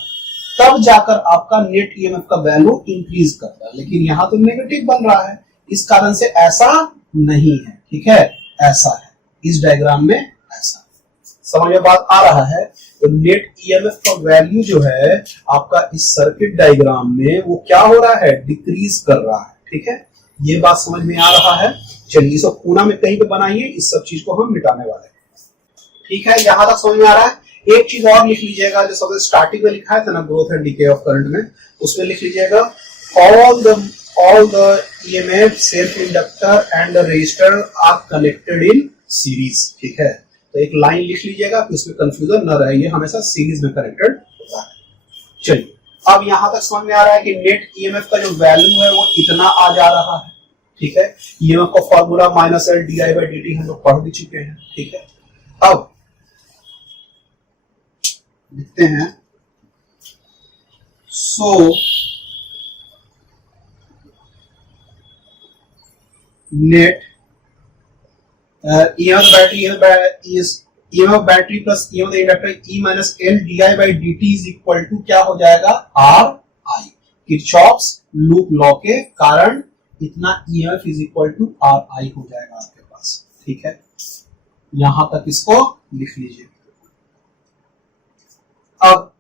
तब जाकर आपका नेट ईएमएफ का वैल्यू इंक्रीज करता है। लेकिन यहाँ तो नेगेटिव बन रहा है, इस कारण से ऐसा नहीं है। ठीक है, ऐसा है इस डायग्राम में, ऐसा समझ में बात आ रहा है। तो नेट ईएमएफ का वैल्यू जो है आपका इस सर्किट डायग्राम में वो क्या हो रहा है, डिक्रीज कर रहा है। ठीक है, ये बात समझ में आ रहा है। चलिए इसको कोना में कहीं पे बनाइए, इस सब चीज को हम मिटाने वाले हैं। ठीक है, यहां तक समझ में आ रहा है। एक चीज और लिख लीजिएगा, जो सबसे स्टार्टिंग में लिखा है था ना, growth and DK of current में, उसमें लिख लीजिएगा all the EMF self inductor and the resistor are connected in series। ठीक है, तो एक लाइन लिख लीजिएगा कि उसमें कंफ्यूजन न रहे, ये हमेशा सीरीज में कनेक्टेड होता है। चलिए अब यहां तक समझ में आ रहा है कि नेट ईएमएफ का जो वैल्यू है वो इतना आ जा रहा है। ठीक है, ईएमएफ का फॉर्मूला -L di/dt हम लोग पढ़ भी चुके हैं। ठीक है, अब लिखते हैं, so net EMF battery plus EMF inductor E-L di/dt is equal to क्या हो जाएगा, RI। किरचॉफ्स लूप लॉ के कारण इतना EMF is equal to RI हो जाएगा आपके पास। ठीक है, यहां तक इसको लिख लीजिए। अब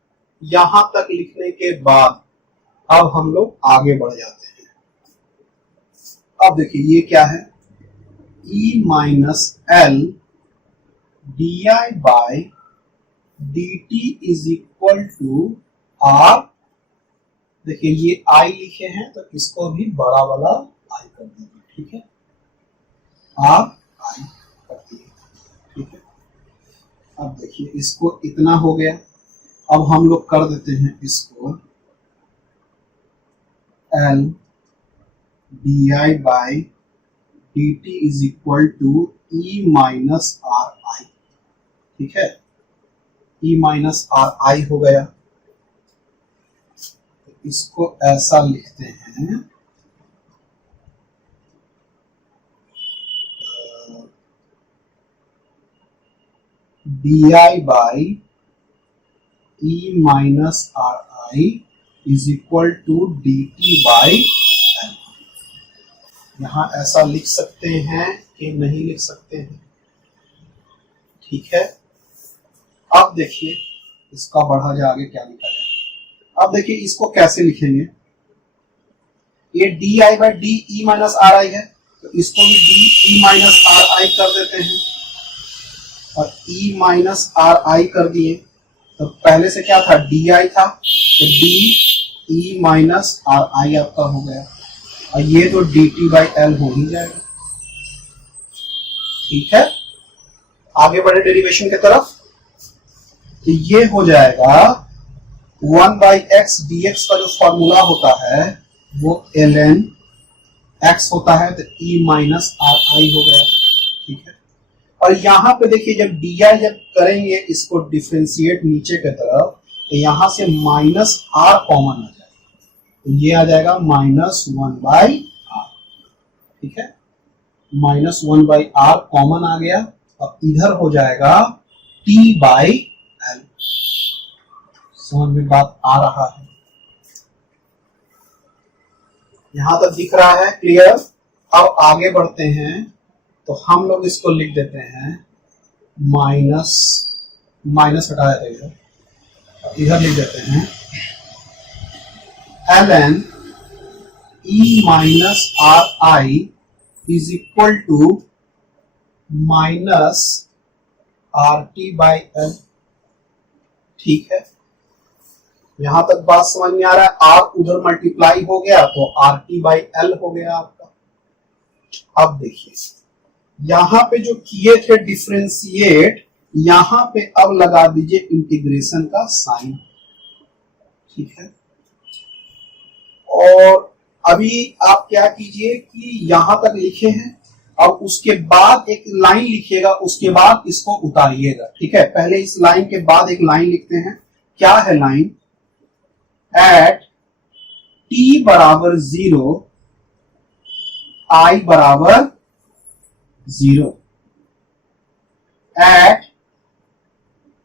यहां तक लिखने के बाद अब हम लोग आगे बढ़ जाते हैं। अब देखिए ये क्या है, E-L di/dt is equal to R। देखिए ये I लिखे हैं तो इसको भी बड़ा वाला I कर देंगे। ठीक है, R I कर दिए। ठीक है, अब देखिए इसको इतना हो गया, अब हम लोग कर देते हैं इसको L di/dt is equal to E-RI। ठीक है, E-RI हो गया, तो इसको ऐसा लिखते हैं, di/E-RI is equal to dt/L। यहां ऐसा लिख सकते हैं कि नहीं लिख सकते हैं। ठीक है, अब देखिए इसका बढ़ा जाए आगे क्या लिखा जाए। अब देखिए इसको कैसे लिखेंगे, ये di/d E-RI है, तो इसको भी d E-RI कर देते हैं और E-RI कर दिए। तो पहले से क्या था, डी आई था, तो डी ई माइनस आर आई आपका हो गया, और ये तो डी टी बाई एल हो ही जाएगा। ठीक है, आगे बढ़े डेरिवेशन की तरफ, तो ये हो जाएगा 1 बाई एक्स डी एक्स का जो फॉर्मूला होता है वो एल एन एक्स होता है, तो ई माइनस आर आई हो गया। ठीक है, और यहां पे देखिए जब डी आई जब करेंगे इसको डिफ्रेंशिएट नीचे की तरफ, तो यहां से माइनस आर कॉमन आ जाएगा, तो ये आ जाएगा माइनस 1 बाई आर। ठीक है, माइनस 1 बाई आर कॉमन आ गया, और इधर हो जाएगा टी बाई एल। समझ में बात आ रहा है? यहां तक दिख रहा है, क्लियर? अब आगे बढ़ते हैं, तो हम लोग इसको लिख देते हैं माइनस, माइनस हटा देते हैं, इधर लिख देते हैं L N E minus R I is equal to minus R T by L. ठीक है, यहां तक बात समझ में आ रहा है? आर उधर मल्टीप्लाई हो गया तो आर टी बाई एल हो गया आपका। अब देखिए यहां पे जो किए थे डिफरेंशिएट, यहां पे अब लगा दीजिए इंटीग्रेशन का साइन। ठीक है, और अभी आप क्या कीजिए कि यहां तक लिखे हैं, अब उसके बाद एक लाइन लिखिएगा, उसके बाद इसको उतारिएगा। ठीक है, पहले इस लाइन के बाद एक लाइन लिखते हैं। क्या है लाइन? एट टी बराबर 0 आई बराबर 0, एट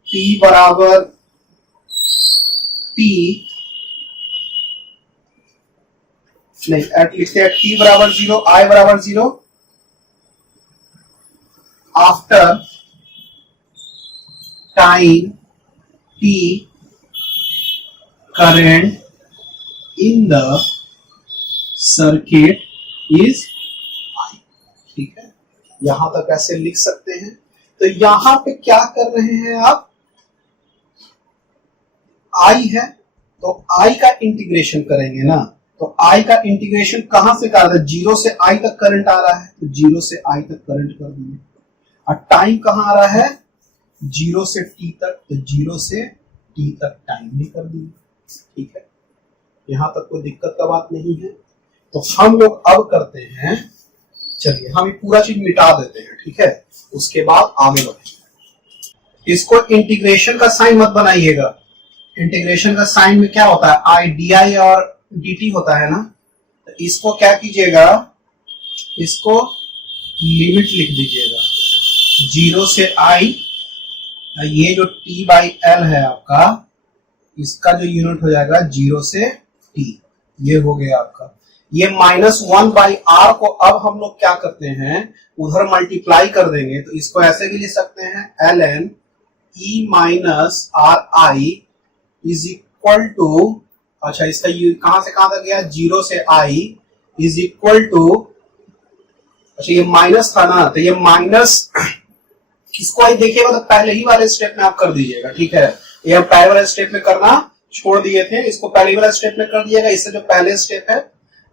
टी बराबर टी नहीं, एट लिखते हैं टी बराबर 0 आई बराबर 0, after time T current in the circuit is I। ठीक है, यहां तक ऐसे लिख सकते हैं। तो यहां पे क्या कर रहे हैं आप, I है तो I का इंटीग्रेशन करेंगे ना, तो I का इंटीग्रेशन कहां से कर रहे हैं, 0 से I तक करंट आ रहा है, तो 0 से I तक करंट कर देंगे। और टाइम कहां आ रहा है, 0 से T तक, तो 0 से T तक टाइम भी कर देंगे। ठीक है, यहां तक कोई दिक्कत का बात नहीं है। तो हम लोग अब करते हैं, चलिए हम ये पूरा चीज मिटा देते हैं। ठीक है, उसके बाद आगे बढ़ेंगे। इसको इंटीग्रेशन का साइन मत बनाइएगा, इंटीग्रेशन का साइन में क्या होता है, आई डी आई और डी टी होता है ना, तो इसको क्या कीजिएगा, इसको लिमिट लिख दीजिएगा 0 से आई, ये जो टी बाई एल है आपका, इसका जो यूनिट हो जाएगा 0 से t, ये हो गया आपका। ये माइनस 1 बाई आर को अब हम लोग क्या करते हैं, उधर मल्टीप्लाई कर देंगे, तो इसको ऐसे भी लिख सकते हैं L N E minus R I is equal to, अच्छा इसका कहां से कहां तक गया, 0 से आई इज इक्वल टू, अच्छा ये माइनस था ना, तो ये माइनस इसको ही देखिएगा तो पहले ही वाले स्टेप में आप कर दीजिएगा। ठीक है, ये हम पहले वाले स्टेप में करना छोड़ दिए थे, इसको पहले वाला स्टेप में कर दिएगा, इससे जो पहले स्टेप है,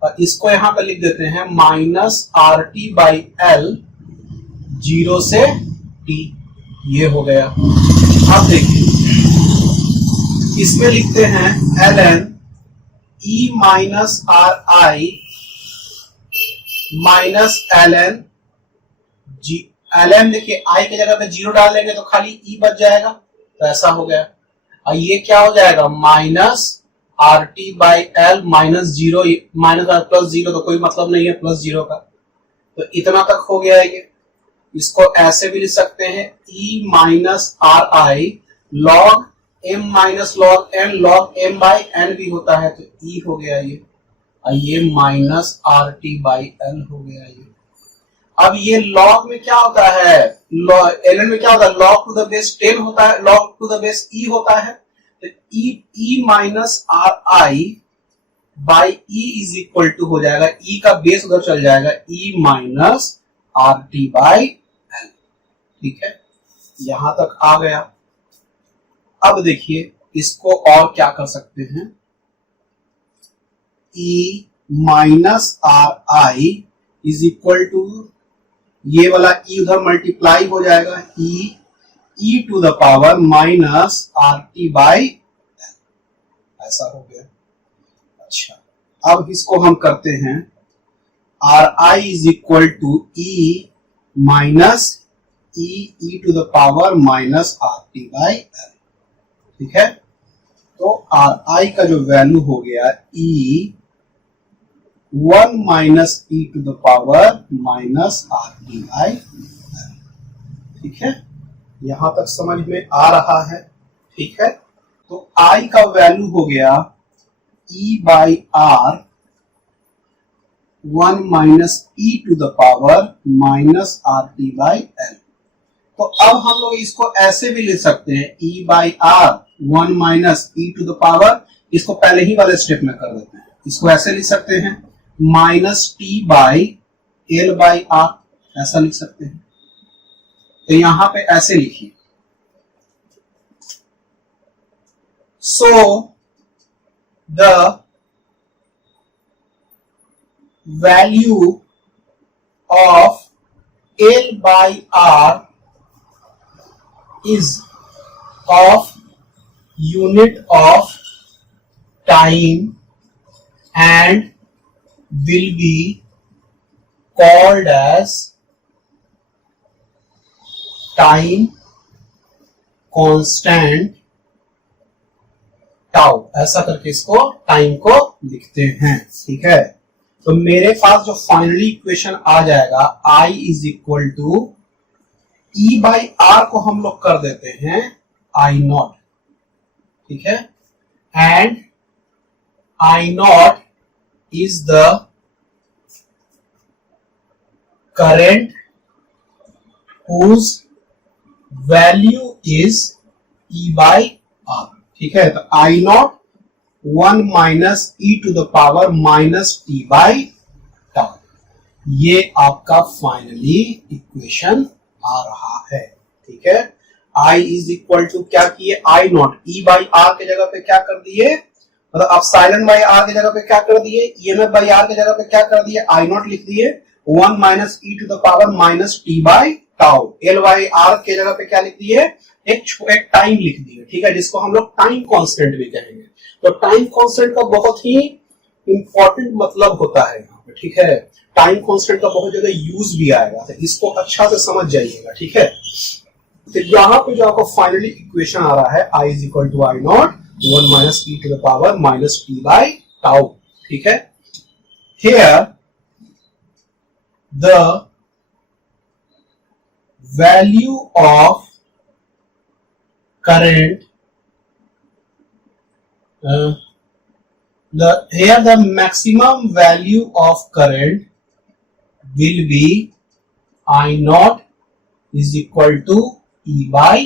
और इसको यहां पर लिख देते हैं minus R T by L 0 से टी, ये हो गया। अब देखिए इसमें लिखते हैं L N E minus R I minus L N जी, एल एन देखिए आई की जगह पे 0 डाल लेंगे तो खाली ई बच जाएगा, तो ऐसा हो गया। और ये क्या हो जाएगा, minus R T by L minus 0, minus plus 0 तो कोई मतलब नहीं है प्लस 0 का, तो इतना तक हो गया ये। इसको ऐसे भी लिख सकते हैं E minus R I log M minus log N, log M by N भी होता है, तो ई हो गया ये, और ये minus R T by L हो गया ये। अब ये लॉग में क्या होता है, एल में क्या होता है, लॉग टू द बेस 10 होता है, log to the base E होता है, तो E minus R I by E is equal to हो जाएगा, ई का बेस उधर चल जाएगा, E minus R T by L. ठीक है, यहां तक आ गया। अब देखिए इसको और क्या कर सकते हैं, E minus R I is equal to, ये वाला E उधर मल्टीप्लाई हो जाएगा, E to the power minus R T by, ऐसा हो गया। अच्छा, अब इसको हम करते हैं R I is equal to E minus E to the power minus R T by L, ठीक है। तो आर आई का जो वैल्यू हो गया E 1 minus E to the power minus R T by L, ठीक है। यहां तक समझ में आ रहा है, ठीक है। तो आई का वैल्यू हो गया E by R 1 minus E to the power minus R T by L. तो अब हम लोग इसको ऐसे भी लिख सकते हैं, E by R 1 minus E to the power, इसको पहले ही वाले स्टेप में कर देते हैं, इसको ऐसे लिख सकते हैं minus T by L by R, ऐसा लिख सकते हैं। तो यहां पे ऐसे लिखिए, so the value of L by R is of unit of time and will be called as time constant tau, ऐसा करके इसको टाइम को लिखते हैं, ठीक है। तो मेरे पास जो फाइनली इक्वेशन आ जाएगा I is equal to E by R को हम लोग कर देते हैं I नॉट, ठीक है, and I naught is the current whose value is E by R, ठीक है। तो I naught 1 minus E to the power minus T by tau, ये आपका फाइनली इक्वेशन आ रहा है, ठीक है। I इज इक्वल टू क्या किए, I not E by R के जगह पे क्या कर दिए, मतलब आप साइलेंट बाई आर के जगह पे क्या कर दिए, ईएमएफ बाई आर के जगह पे क्या कर दिए, I नॉट लिख दिए 1 minus E to the power minus T by tau, L by R के जगह पे क्या लिख दिए, एक टाइम लिख दिए, ठीक है, जिसको हम लोग टाइम कांस्टेंट भी कहेंगे। तो टाइम कांस्टेंट का बहुत ही इंपॉर्टेंट मतलब होता है यहाँ पे, ठीक है। टाइम कांस्टेंट का बहुत ज्यादा यूज भी आएगा, तो इसको अच्छा से समझ जाइएगा, ठीक है। तो यहाँ पे जो आपको फाइनली इक्वेशन आ रहा है I is equal to I naught 1 minus E to the power minus T by tau, ठीक है। Here the value of current here the maximum value of current will be I naught is equal to E by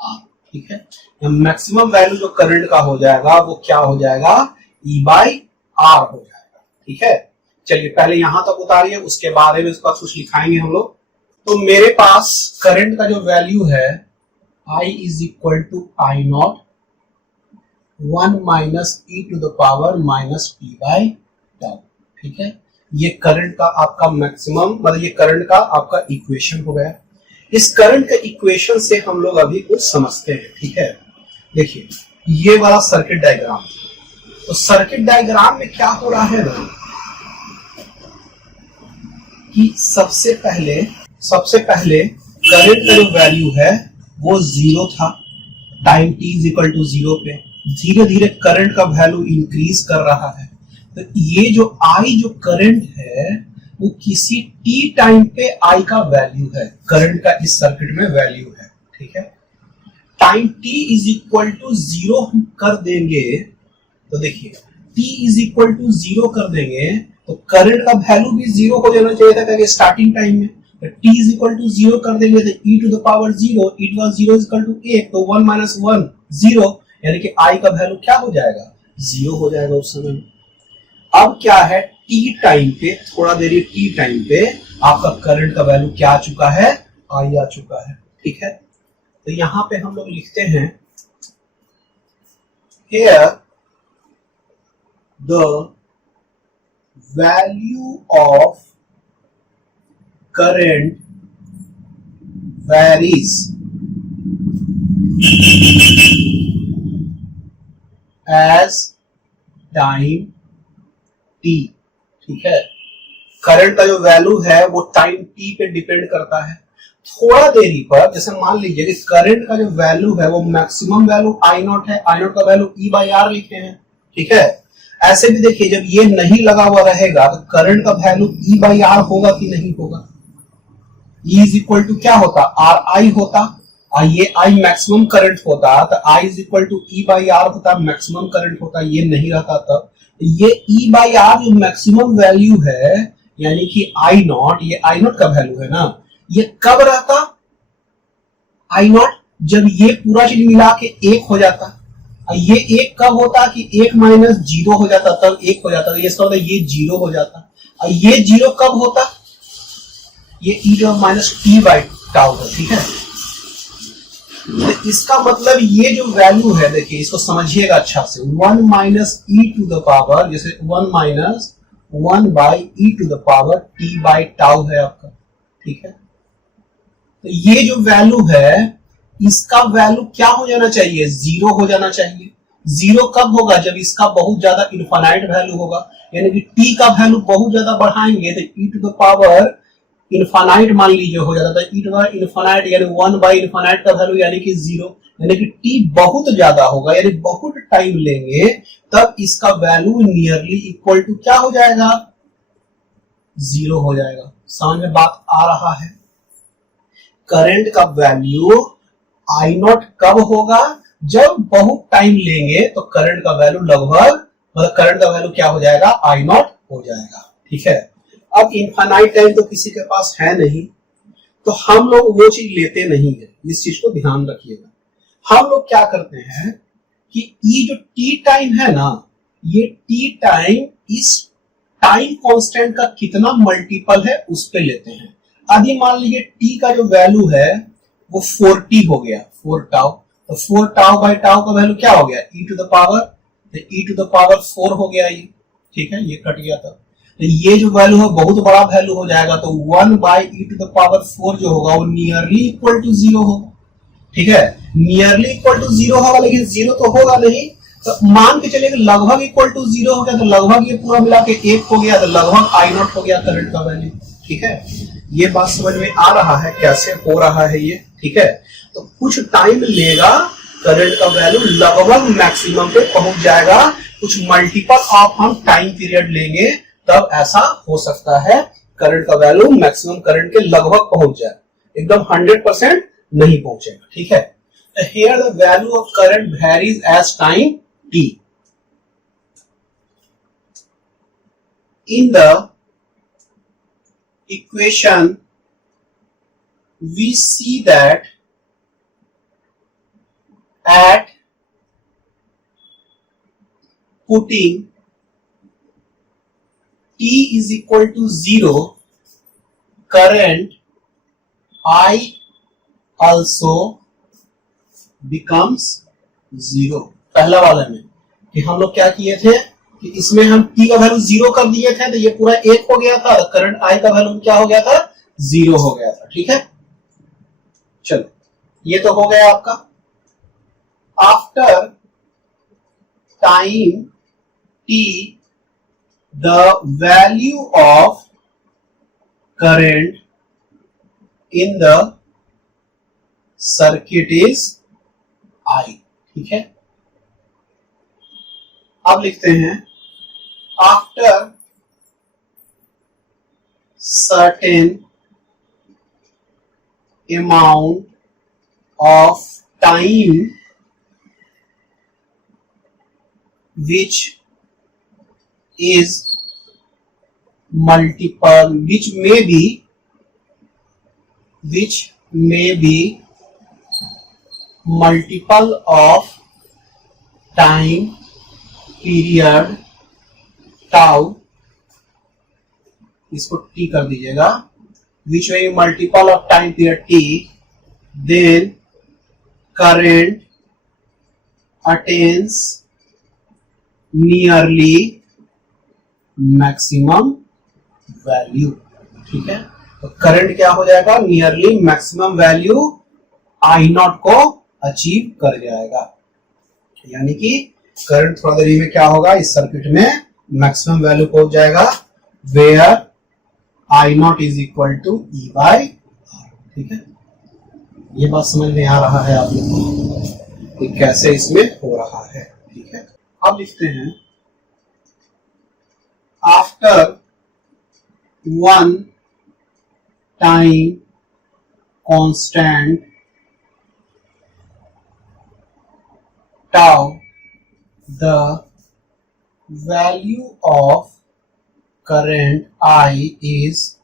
R, ठीक है। मैक्सिमम वैल्यू जो करंट का हो जाएगा वो क्या हो जाएगा, E by R हो जाएगा, ठीक है। चलिए पहले यहां तक उतारिए, उसके बारे में इसका कुछ लिखाएंगे हम लोग। तो मेरे पास करंट का जो वैल्यू है I is equal to I naught 1 minus E to the power minus T by tau, ठीक है। ये करंट का आपका मैक्सिमम, मतलब ये करंट का आपका इक्वेशन हो गया। इस करंट के इक्वेशन से हम लोग अभी कुछ समझते हैं, ठीक है। देखिए ये वाला सर्किट डायग्राम, तो सर्किट डायग्राम में क्या हो रहा है ना कि सबसे पहले करंट का जो वैल्यू है वो 0 था, time t is equal to 0 पे। धीरे धीरे करंट का वैल्यू इंक्रीज कर रहा है। तो ये जो I जो करंट है वो किसी t टाइम पे I का वैल्यू है, करंट का इस सर्किट में वैल्यू है, ठीक है। Time t is equal to 0 हम कर देंगे, तो देखिए t इज इक्वल टू 0 कर देंगे तो करंट का वैल्यू भी 0 हो जाना चाहिए था, क्योंकि स्टार्टिंग टाइम में t इज इक्वल टू 0 कर देंगे तो e to the power 0, e to 0 is equal to 1, तो 1 माइनस 1 0, यानी कि I का वैल्यू क्या हो जाएगा, 0 हो जाएगा उस समय। अब क्या है, t टाइम पे, थोड़ा देरी t टाइम पे आपका करंट का वैल्यू क्या आ चुका है, I आ चुका है, ठीक है। तो यहां पे हम लोग लिखते हैं here the value of current varies as time t। ठीक है, करंट का जो वैल्यू है वो टाइम t पे डिपेंड करता है। थोड़ा देरी पर, जैसे मान लीजिए कि करंट का जो वैल्यू है वो मैक्सिमम वैल्यू आई नॉट है, आई नॉट का वैल्यू E बाई आर लिखे हैं। ठीक है, ऐसे भी देखिए जब ये नहीं लगा हुआ रहेगा तो करंट का वैल्यू E बाई आर होगा कि नहीं होगा। E इज इक्वल टू क्या होता, आर आई होता, और ये I मैक्सिमम करंट होता तो I is equal to E by R होता, मैक्सिमम करंट होता, ये नहीं रहता तब। ये E बाई आर जो मैक्सिमम वैल्यू है यानी कि आई नॉट, ये आई नॉट का वैल्यू है ना, ये कब रहता, आई नॉट जब ये पूरा चीज मिला के एक हो जाता। ये एक कब होता कि एक माइनस जीरो हो जाता तब एक हो जाता, ये इसका मतलब ये जीरो हो जाता। और ये जीरो कब होता, ये E minus T by tau है। ठीक है, तो इसका मतलब ये जो वैल्यू है देखिए इसको समझिएगा अच्छा से, 1 minus E to the power, जैसे 1 minus 1 by E to the power T by tau है आपका। ठीक है, तो ये जो वैल्यू है इसका वैल्यू क्या हो जाना चाहिए, जीरो हो जाना चाहिए। जीरो कब होगा, जब इसका बहुत ज्यादा इनफाइनाइट वैल्यू होगा, यानी कि टी का वैल्यू बहुत ज्यादा बढ़ाएंगे तो ई टू द पावर इनफाइनाइट मान लीजिए हो जाता है, ई टू द पावर इनफाइनाइट यानी 1 बाई इनफाइनाइट का वैल्यू यानी कि जीरो, यानी कि टी बहुत ज्यादा होगा यानी बहुत टाइम लेंगे तब इसका वैल्यू नियरली इक्वल टू क्या हो जाएगा, जीरो हो जाएगा। समझ में बात आ रहा है। करंट का वैल्यू आई नॉट कब होगा, जब बहुत टाइम लेंगे तो करंट का वैल्यू लगभग, मतलब करंट का वैल्यू क्या हो जाएगा, आई नॉट हो जाएगा। ठीक है, अब इनफाइनाइट टाइम तो किसी के पास है नहीं तो हम लोग वो चीज लेते नहीं है, इस चीज को ध्यान रखिएगा। हम लोग क्या करते हैं कि ये जो टी टाइम है ना, ये टी टाइम इस टाइम कांस्टेंट का कितना मल्टीपल है उस पे लेते हैं। अभी मान लीजिए टी का जो वैल्यू है वो 4t हो गया, 4 टाउ, तो 4 टाउ बाई टाउ का वैल्यू क्या हो गया, e टू द पावर, तो e टू द पावर 4 हो गया ये। ठीक है, ये कट गया था, तो ये जो वैल्यू है बहुत बड़ा वैल्यू हो जाएगा, तो 1 by e to the power 4 जो होगा वो नियरली इक्वल टू जीरो होगा। ठीक है, नियरली इक्वल टू जीरो होगा, लेकिन जीरो तो होगा नहीं, तो मान के चलिए लगभग इक्वल टू जीरो हो गया, तो लगभग ये पूरा मिला के एक हो गया, तो लगभग आई नॉट हो गया करंट का वैल्यू। ठीक है, ये बात समझ में आ रहा है कैसे हो रहा है ये। ठीक है, तो कुछ टाइम लेगा, करंट का वैल्यू लगभग मैक्सिमम पे पहुंच जाएगा, कुछ मल्टीपल ऑफ हम टाइम पीरियड लेंगे तब ऐसा हो सकता है करंट का वैल्यू मैक्सिमम करंट के लगभग पहुंच जाए, एकदम 100% नहीं पहुंचेगा। ठीक है, here the value of current varies as time t। In the equation we see that at putting t is equal to 0 current I also becomes 0। पहला वाले में कि हम लोग क्या किए थे कि इसमें हम t का वैल्यू 0 कर दिए थे तो ये पूरा 1 हो गया था, करंट I का वैल्यू क्या हो गया था, 0 हो गया था। ठीक है, चलो ये तो हो गया आपका। After time t the value of current in the circuit is I। ठीक है, अब लिखते हैं after certain amount of time which is multiple, which may be multiple of time period tau, इसको t कर दीजिएगा, which may be multiple of time period t, then current attains nearly maximum value. ठीक है, तो करंट क्या हो जाएगा, nearly maximum value I not को अचीव कर जाएगा। यानी कि करंट थोड़ा देरी में क्या होगा, इस सर्किट में मैक्सिमम वैल्यू पहुंच जाएगा, where I naught is equal to E by R. ठीक है, ये बात समझ में आ रहा है आप लोग को कि कैसे इसमें हो रहा है। ठीक है, अब लिखते हैं after one time constant tau, the value of current I is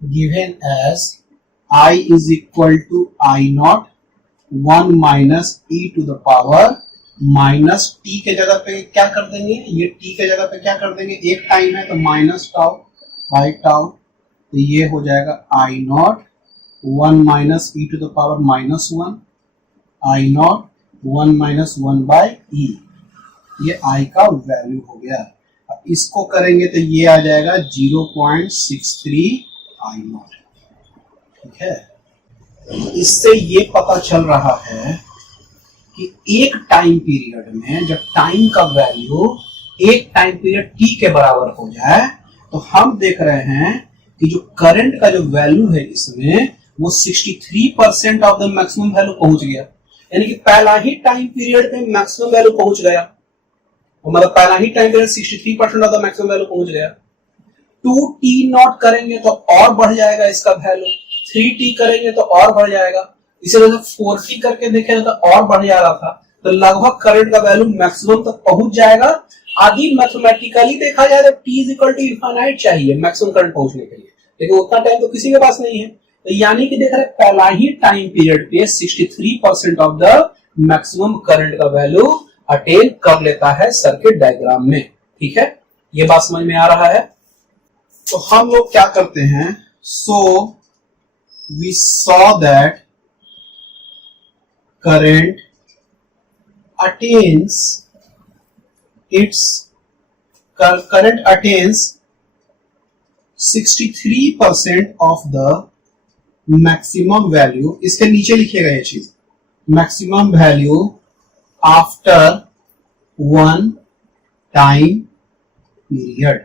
given as I is equal to I naught 1 minus e to the power minus t के जगह पे क्या कर देंगे, ये t के जगह पे क्या कर देंगे, एक टाइम है तो माइनस टाउ बाई टाउ, तो ये हो जाएगा I naught 1 minus e to the power minus 1 I naught 1 minus 1 by E, ये I का वैल्यू हो गया। अब इसको करेंगे तो ये आ जाएगा 0.63 I नॉट। ठीक है, इससे ये पता चल रहा है कि एक टाइम पीरियड में जब टाइम का वैल्यू एक टाइम पीरियड t के बराबर हो जाए तो हम देख रहे हैं कि जो करंट का जो वैल्यू है इसमें वो 63% ऑफ द मैक्सिमम वैल्यू पहुंच गया। यानी कि पहला ही टाइम पीरियड पे मैक्सिमम वैल्यू पहुंच गया, मतलब पहला ही time period 63% of the maximum value पहुंच गया। 2t नॉट करेंगे तो और बढ़ जाएगा इसका वैल्यू, 3t करेंगे तो और बढ़ जाएगा, इसी वजह से 4t करके देखें तो और बढ़ जा रहा था, तो लगभग करंट का वैल्यू मैक्सिमम तक पहुंच जाएगा। आदि मैथमेटिकली देखा जाए तो t is equal to infinite चाहिए मैक्सिमम करंट पहुंचने के लिए, लेकिन उतना टाइम तो किसी के पास नहीं है। तो यानी कि देख रहे पहला ही टाइम पीरियड पे 63% ऑफ द मैक्सिमम करंट का वैल्यू अटेन कर लेता है सर्किट डायग्राम में। ठीक है, ये बात समझ में आ रहा है। तो हम लोग क्या करते हैं, so we saw that current attains its current attains 63% of the maximum value, इसके नीचे लिखिएगा ये चीज, maximum value after one time period।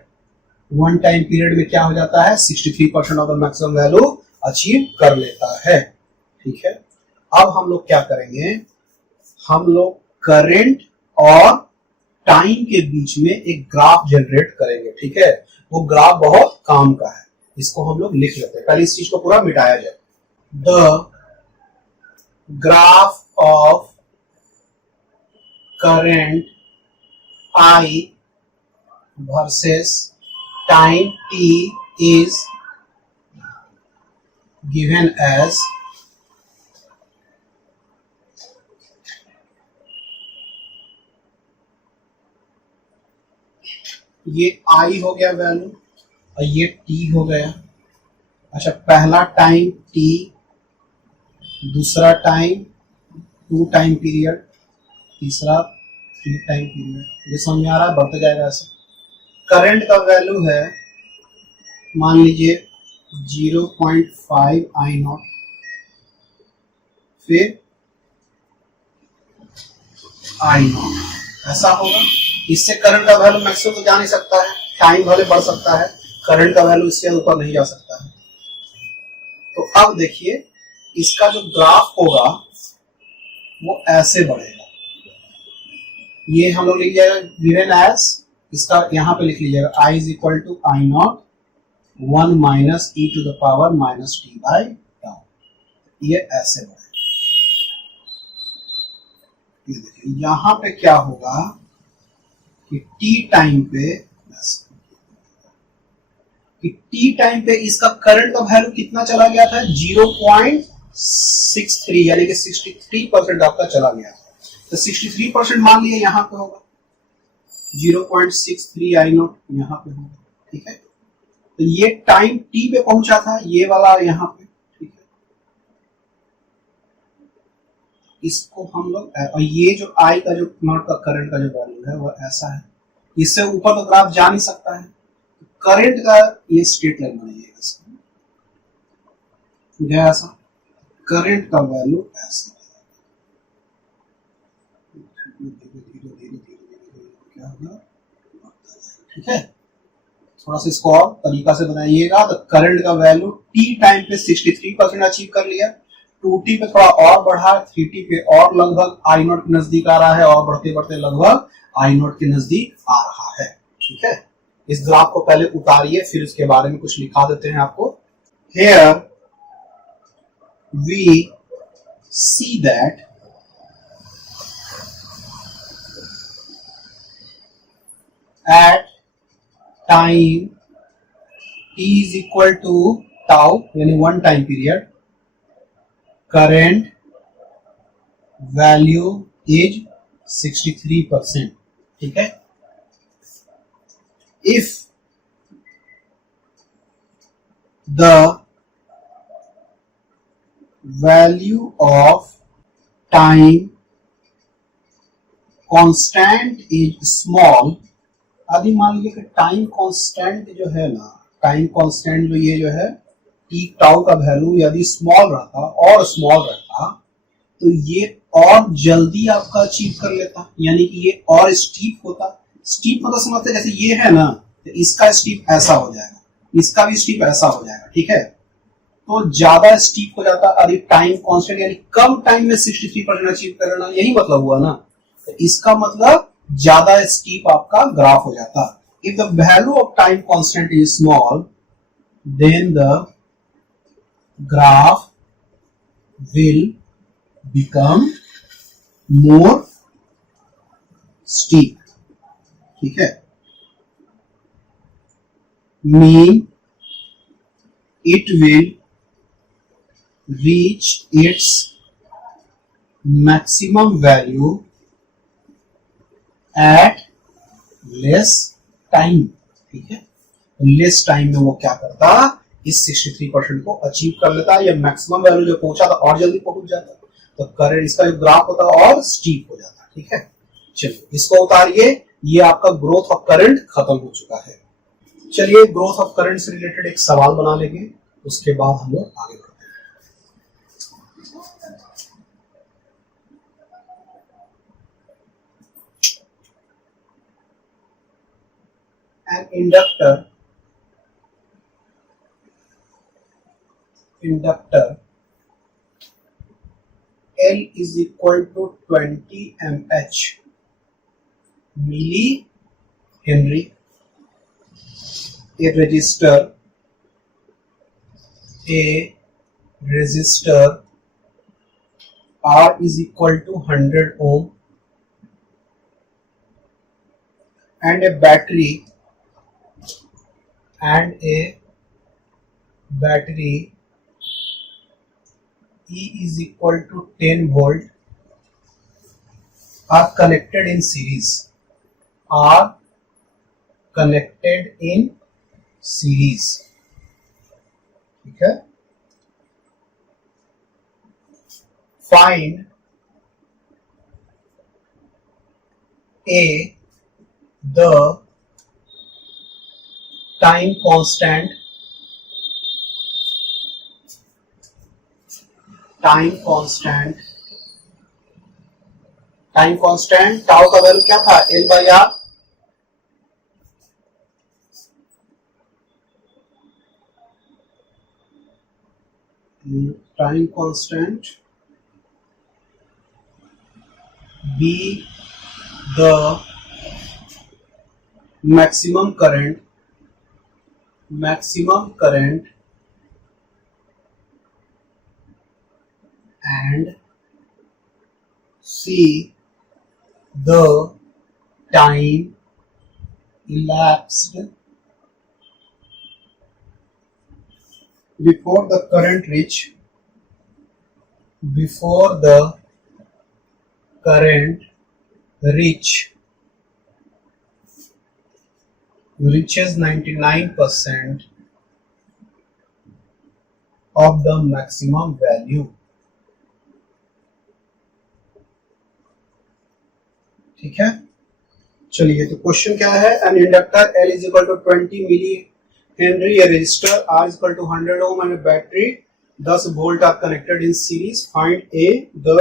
One time period में क्या हो जाता है, 63% of the maximum value achieve कर लेता है। ठीक है, अब हम लोग क्या करेंगे, हम लोग करंट और टाइम के बीच में एक ग्राफ जनरेट करेंगे। ठीक है, वो ग्राफ बहुत काम का है, इसको हम लोग लिख लेते हैं, पहले इस चीज को पूरा मिटाया जाए। The graph of current I versus time t is given as ये I हो गया वैल्यू और ये t हो गया। अच्छा, पहला टाइम t, दूसरा टाइम 2 टाइम पीरियड, तीसरा 3 टाइम पीरियड। ये समझ में आ रहा है, बढ़ते जाएगा ऐसे। करंट का वैल्यू है मान लीजिए 0.5 I नॉट, फिर I नॉट, ऐसा होगा। इससे करंट का वैल्यू मैक्सिमम तो जा नहीं सकता है, टाइम भले बढ़ सकता है, करंट का वैल्यू इससे ऊपर नहीं जा सकता है। तो अब देखिए इसका जो ग्राफ होगा वो ऐसे बढ़ेगा। ये हम लोग लिख जाएगा गिवन एज, इसका यहां पे लिख लीजिएगा I is equal to I naught 1 minus e to the power minus t by tau. ये ऐसे बढ़ेगा। ये देखिए यहां पे क्या होगा कि t टाइम पे इसका करंट का वैल्यू कितना चला गया था, 0.63, यानी कि 63% आपका चला गया। तो 63% मान लिया यहां पे होगा, 0.63 I नॉट यहां पे होगा। ठीक है, तो ये टाइम t पे पहुंचा था, ये वाला यहां पे। ठीक है, इसको हम लोग, और ये जो आई का जो नॉट का करंट का जो वैल्यू है वो ऐसा है, इससे ऊपर तो ग्राफ जा नहीं सकता है। करंट का ये स्ट्रेट लाइन बनाइएगा इसको, क्या ऐसा, करंट का वैल्यू ऐसा धीरे धीरे धीरे धीरे क्या होगा, ठीक है। थोड़ा सा इसको और तरीका से बनाइएगा। तो करंट का वैल्यू टी टाइम पे 63% अचीव कर लिया, 2t पे थोड़ा और बढ़ा, 3t पे और लगभग आई नॉट के नजदीक आ रहा है, और बढ़ते बढ़ते लगभग आई नॉट के नजदीक आ रहा है, ठीक है। इस ग्राफ को पहले उतारिए, फिर इसके बारे में कुछ लिखा देते हैं आपको। Here we see that at time t is equal to tau यानी 1 time period, current value is 63%, ठीक है। if the value of time constant is small, अभी मान लीजिए कि टाइम कांस्टेंट जो है ना, टाइम कांस्टेंट जो ये जो है टी टाउ का वैल्यू यदि स्मॉल रहता और स्मॉल रहता तो ये और जल्दी आपका अचीव कर लेता, यानी कि ये और स्टीप होता। स्टीप मतलब समझते जैसे ये है ना, तो इसका स्टीप ऐसा हो जाएगा, इसका भी स्टीप ऐसा हो जाएगा, ठीक है। तो ज्यादा स्टीप हो जाता अभी टाइम कांस्टेंट, यानी कम टाइम में 63% अचीव करना, यही मतलब हुआ ना। तो इसका मतलब ज्यादा स्टीप आपका ग्राफ हो जाता। If the value of time constant is small then the graph will become more steep, ठीक है। Mean it will reach its maximum value at less time, ठीक है। लेस टाइम में वो क्या करता, इस 63% को अचीव कर लेता, या मैक्सिमम वैल्यू जो पहुंचा था और जल्दी पहुंच जाता, तो करंट इसका जो ग्राफ होता और स्टीप हो जाता, ठीक है। चलिए इसको उतारिए, ये आपका ग्रोथ ऑफ करंट खत्म हो चुका है। चलिए ग्रोथ ऑफ करंट से रिलेटेड एक सवाल बना लेंगे, उसके बाद हम लोग आगे बढ़ते हैं। An inductor L is equal to 20 mH milli Henry. A resistor R is equal to 100 ohm, and a battery E is equal to 10 volt are connected in series, ठीक है। Find the time constant tau का वैल्यू क्या था, L/R। Time constant B the maximum current and C the time elapsed before the current reaches 99% of the maximum value. ठीक है, चलिए तो क्वेश्चन क्या है, an inductor L is equal to 20 milli henry, a resistor R is equal to 100 ohm and a battery 10 volt are connected in series. Find A, the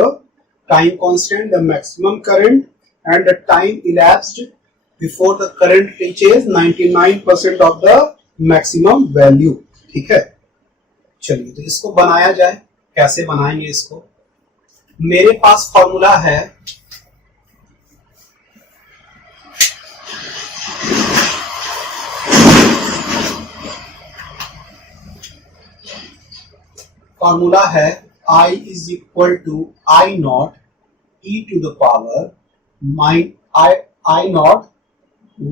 time constant, the maximum current and the time elapsed before the current reaches 99% of the maximum value. ठीक है, चलिए तो इसको बनाया जाए, कैसे बनाएंगे इसको। मेरे पास फॉर्मूला है I is equal to I naught e to the power I naught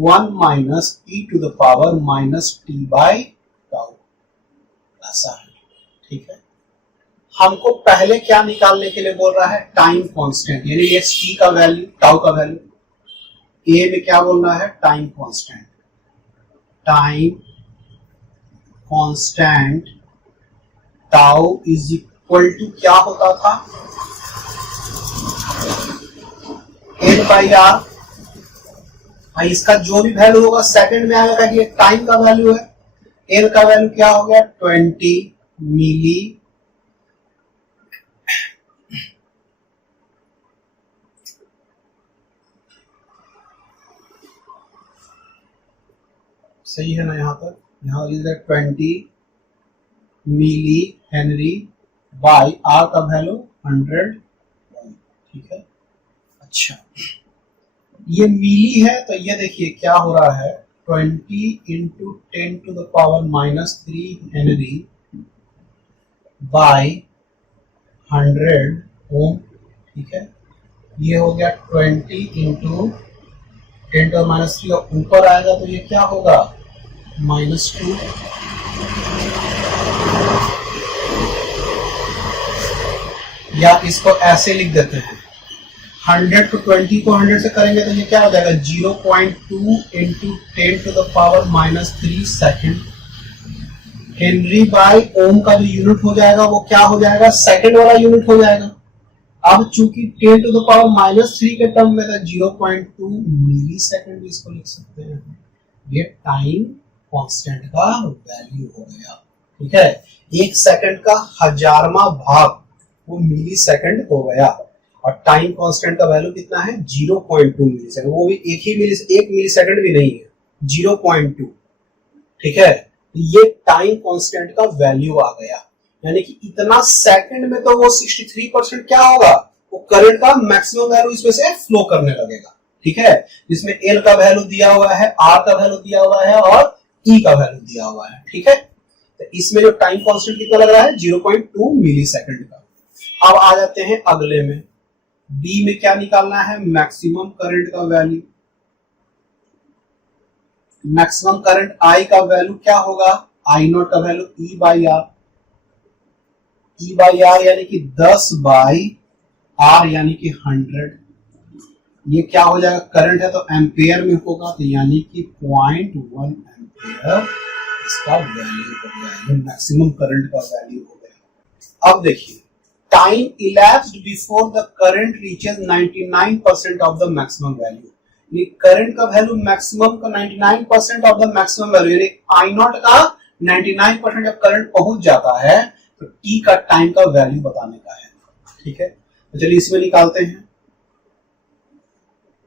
1 minus e to the power minus t by tau, ऐसा है। ठीक है, हमको पहले क्या निकालने के लिए बोल रहा है, टाइम कांस्टेंट, यानी ये t का वैल्यू, टाउ का वैल्यू। ए में क्या बोल रहा है, time constant, time constant tau is equal to क्या होता था, एन बाई आर। इसका जो भी वैल्यू होगा सेकंड में आएगा, ये टाइम का वैल्यू है। एन का वैल्यू क्या हो गया, 20 मिली सही है ना, यहां पर, यहां 20 मिली हेनरी बाई आर का वैल्यू 100। ठीक है, अच्छा ये मिली है तो ये देखिए क्या हो रहा है, 20 into 10 to the power minus 3 henry by 100 ohm. ठीक है, ये हो गया 20 इंटू 10 टू माइनस 3, और ऊपर आएगा तो ये क्या होगा, -2। या इसको ऐसे लिख देते हैं, 100 को 20 को 100 से करेंगे तो ये क्या हो जाएगा, 0.2 into 10 to the power minus 3 second. Henry by ohm का जो यूनिट हो जाएगा वो क्या हो जाएगा, सेकेंड वाला यूनिट हो जाएगा। अब चूंकि 10 टू द पावर माइनस 3 के टर्म में था, 0.2 मिली सेकेंड भी इसको लिख सकते हैं। ये टाइम कांस्टेंट का वैल्यू हो गया। ठीक है, एक सेकंड का 1000वां भाग वो मिली सेकंड हो गया, और टाइम कांस्टेंट का वैल्यू कितना है, 0.2 मिली सेकंड, वो भी एक मिली सेकंड भी नहीं है, 0.2। ठीक है, ये टाइम कांस्टेंट का वैल्यू आ गया, यानी कि इतना सेकंड में तो वो 63% क्या होगा, वो करंट का मैक्सिमम वैल्यू इसमें से फ्लो करने लगेगा। ठीक है, जिसमें एल का वैल्यू दिया हुआ है, आर का वैल्यू दिया हुआ है और ई का वैल्यू दिया हुआ है। ठीक है, तो इसमें जो टाइम कांस्टेंट कितना लग रहा है, 0.2 मिली सेकंड का। अब आ जाते हैं अगले में, बी में क्या निकालना है, मैक्सिमम करंट का वैल्यू। मैक्सिमम करंट आई का वैल्यू क्या होगा, आई नॉट का value E by R. E by R यानी कि 10 बाई आर यानी कि 100। ये क्या हो जाएगा, करंट है तो एम्पेयर में होगा, तो यानी कि 0.1 एम्पेयर इसका वैल्यू हो गया, मैक्सिमम करंट का वैल्यू हो गया। अब देखिए, time elapsed before the current reaches 99% of the maximum value, यानी करंट का वैल्यू मैक्सिमम का 99% ऑफ द मैक्सिमम वैल्यू, यानी आई नॉट का 99% जब करंट पहुंच जाता है तो टी का टाइम का वैल्यू बताने का है। ठीक है, तो चलिए इसमें निकालते हैं।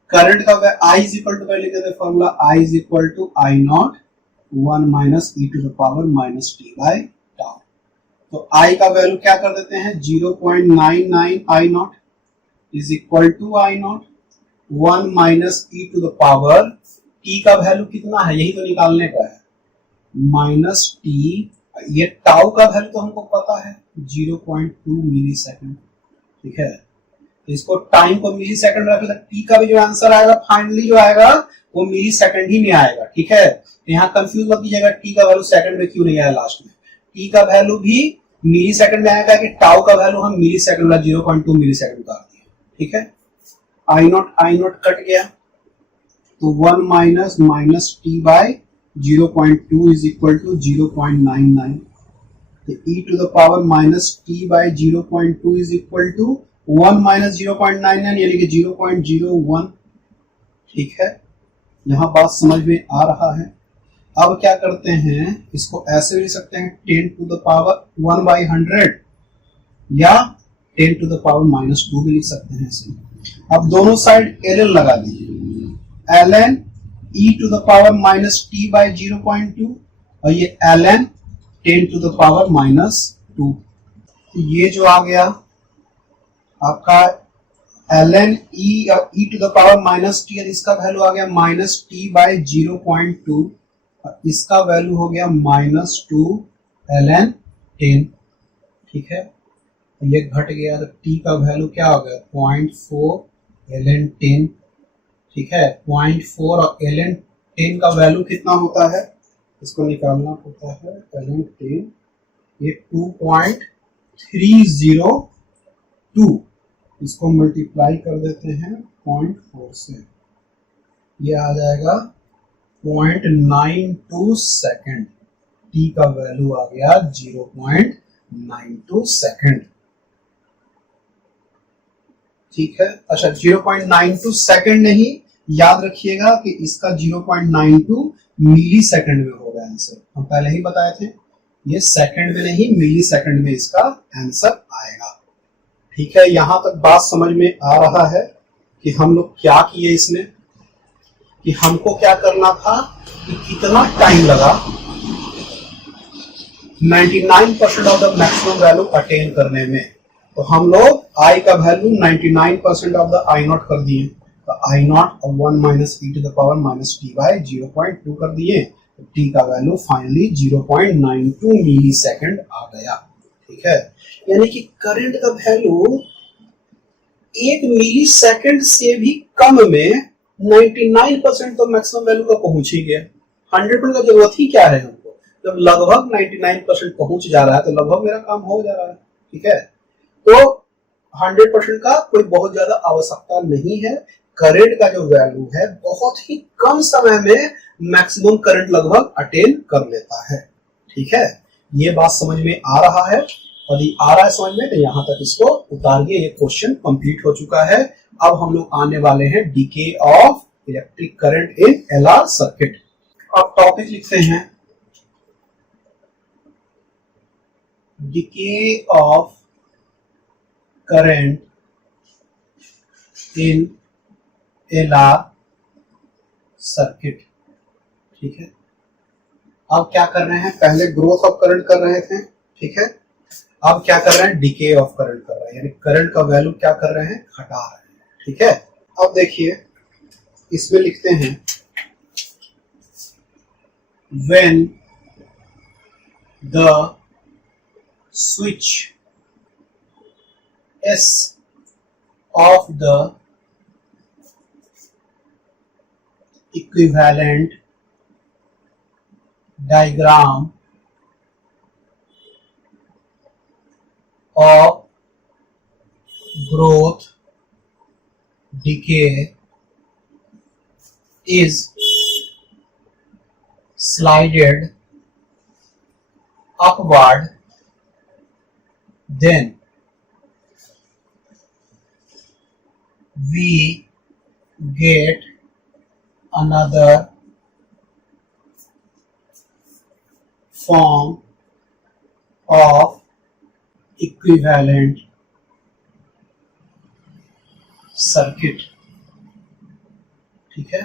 करंट का आई इज इक्वल टू, पहले लिखते हैं formula, I is equal to I naught 1 minus E to the power minus T by tau. तो आई का वैल्यू क्या कर देते हैं, 0.99 I naught is equal to I naught 1 minus E to the power, T का वैल्यू कितना है, यही तो निकालने का है, माइनस टी। ये टाउ का वैल्यू तो हमको पता है 0.2 मिली सेकेंड। ठीक है, इसको टाइम को मिली सेकेंड रख ले, टी का भी जो आंसर आएगा फाइनली जो आएगा वो मिली सेकेंड ही में आएगा। ठीक है, यहाँ कंफ्यूज मत कीजिएगा, टी का वैल्यू सेकंड में क्यों नहीं आया लास्ट में, टी का वैल्यू भी मिली सेकंड में आएगा कि टाउ का वैल्यू हम मिली सेकंड में 0.2 मिली सेकंड कर दिए। ठीक है, आई नॉट कट गया, तो 1 minus minus T by 0.2 is equal to 0.99, तो e to the power minus T by 0.2 is equal to 1 minus 0.99 यानी कि 0.01। ठीक है, यहाँ बात समझ में आ रहा है। अब क्या करते हैं, इसको ऐसे भी लिख सकते हैं 10 टू द पावर 1/100 या 10 टू द पावर -2 भी लिख सकते हैं ऐसे। अब दोनों साइड ln लगा दीजिए, ln e to the power -t/0.2 और ये ln 10 टू द पावर -2। ये जो आ गया आपका ln e to the power -t, इसका वैल्यू आ गया -t/0.2 और इसका वैल्यू हो गया -2 ln 10। ठीक है, ये घट गया तो t का वैल्यू क्या हो गया 0.4 ln 10। ठीक है, 0.4 और ln 10 का वैल्यू कितना होता है, इसको निकालना होता है ln 10, ये 2.302, इसको मल्टीप्लाई कर देते हैं 0.4 से, ये आ जाएगा 0.92 सेकेंड। t का वैल्यू आ गया 0.92 सेकेंड। ठीक है, अच्छा 0.92 सेकेंड नहीं, याद रखिएगा कि इसका 0.92 मिली सेकेंड में होगा आंसर। हम पहले ही बताए थे, ये सेकेंड में नहीं मिली सेकेंड में इसका आंसर आएगा। ठीक है, यहां तक बात समझ में आ रहा है कि हम लोग क्या किए इसमें, कि हमको क्या करना था, कि कितना टाइम लगा 99% of the maximum value attain करने में। तो हम लोग i का वैल्यू 99% ऑफ द i0 कर दिए, तो i0 और 1 minus e to the power -t/0.2 कर दिए, तो t का वैल्यू फाइनली 0.92 मिली सेकेंड आ गया। ठीक है, यानी कि करंट का वैल्यू 1 मिली सेकेंड से भी कम में 99% तो मैक्सिमम वैल्यू का पहुंच ही गया। 100% का जरूरत ही क्या है हमको, जब लगभग 99% पहुंच जा रहा है तो लगभग मेरा काम हो जा रहा है। ठीक है, तो 100% का कोई बहुत ज्यादा आवश्यकता नहीं है। करंट का जो वैल्यू है बहुत ही कम समय में मैक्सिमम करंट लगभग अटेन कर लेता है। ठीक है, ये बात समझ में आ रहा है, यदि आ रहा है समझ में तो यहां तक इसको उतारिए, ये क्वेश्चन कंप्लीट हो चुका है। अब हम लोग आने वाले हैं DK of electric current in LR circuit. अब टॉपिक लिखते हैं DK of current in LR circuit. ठीक है, अब क्या कर रहे हैं, पहले ग्रोथ ऑफ करंट कर रहे थे। ठीक है, अब क्या कर रहे हैं, डीके ऑफ करंट कर रहे हैं, यानी करंट का वैल्यू क्या कर रहे हैं, घटा रहे हैं। ठीक है, अब देखिए इसमें लिखते हैं when the switch S of the equivalent diagram of growth decay is slided upward, then we get another form of equivalent circuit। ठीक है,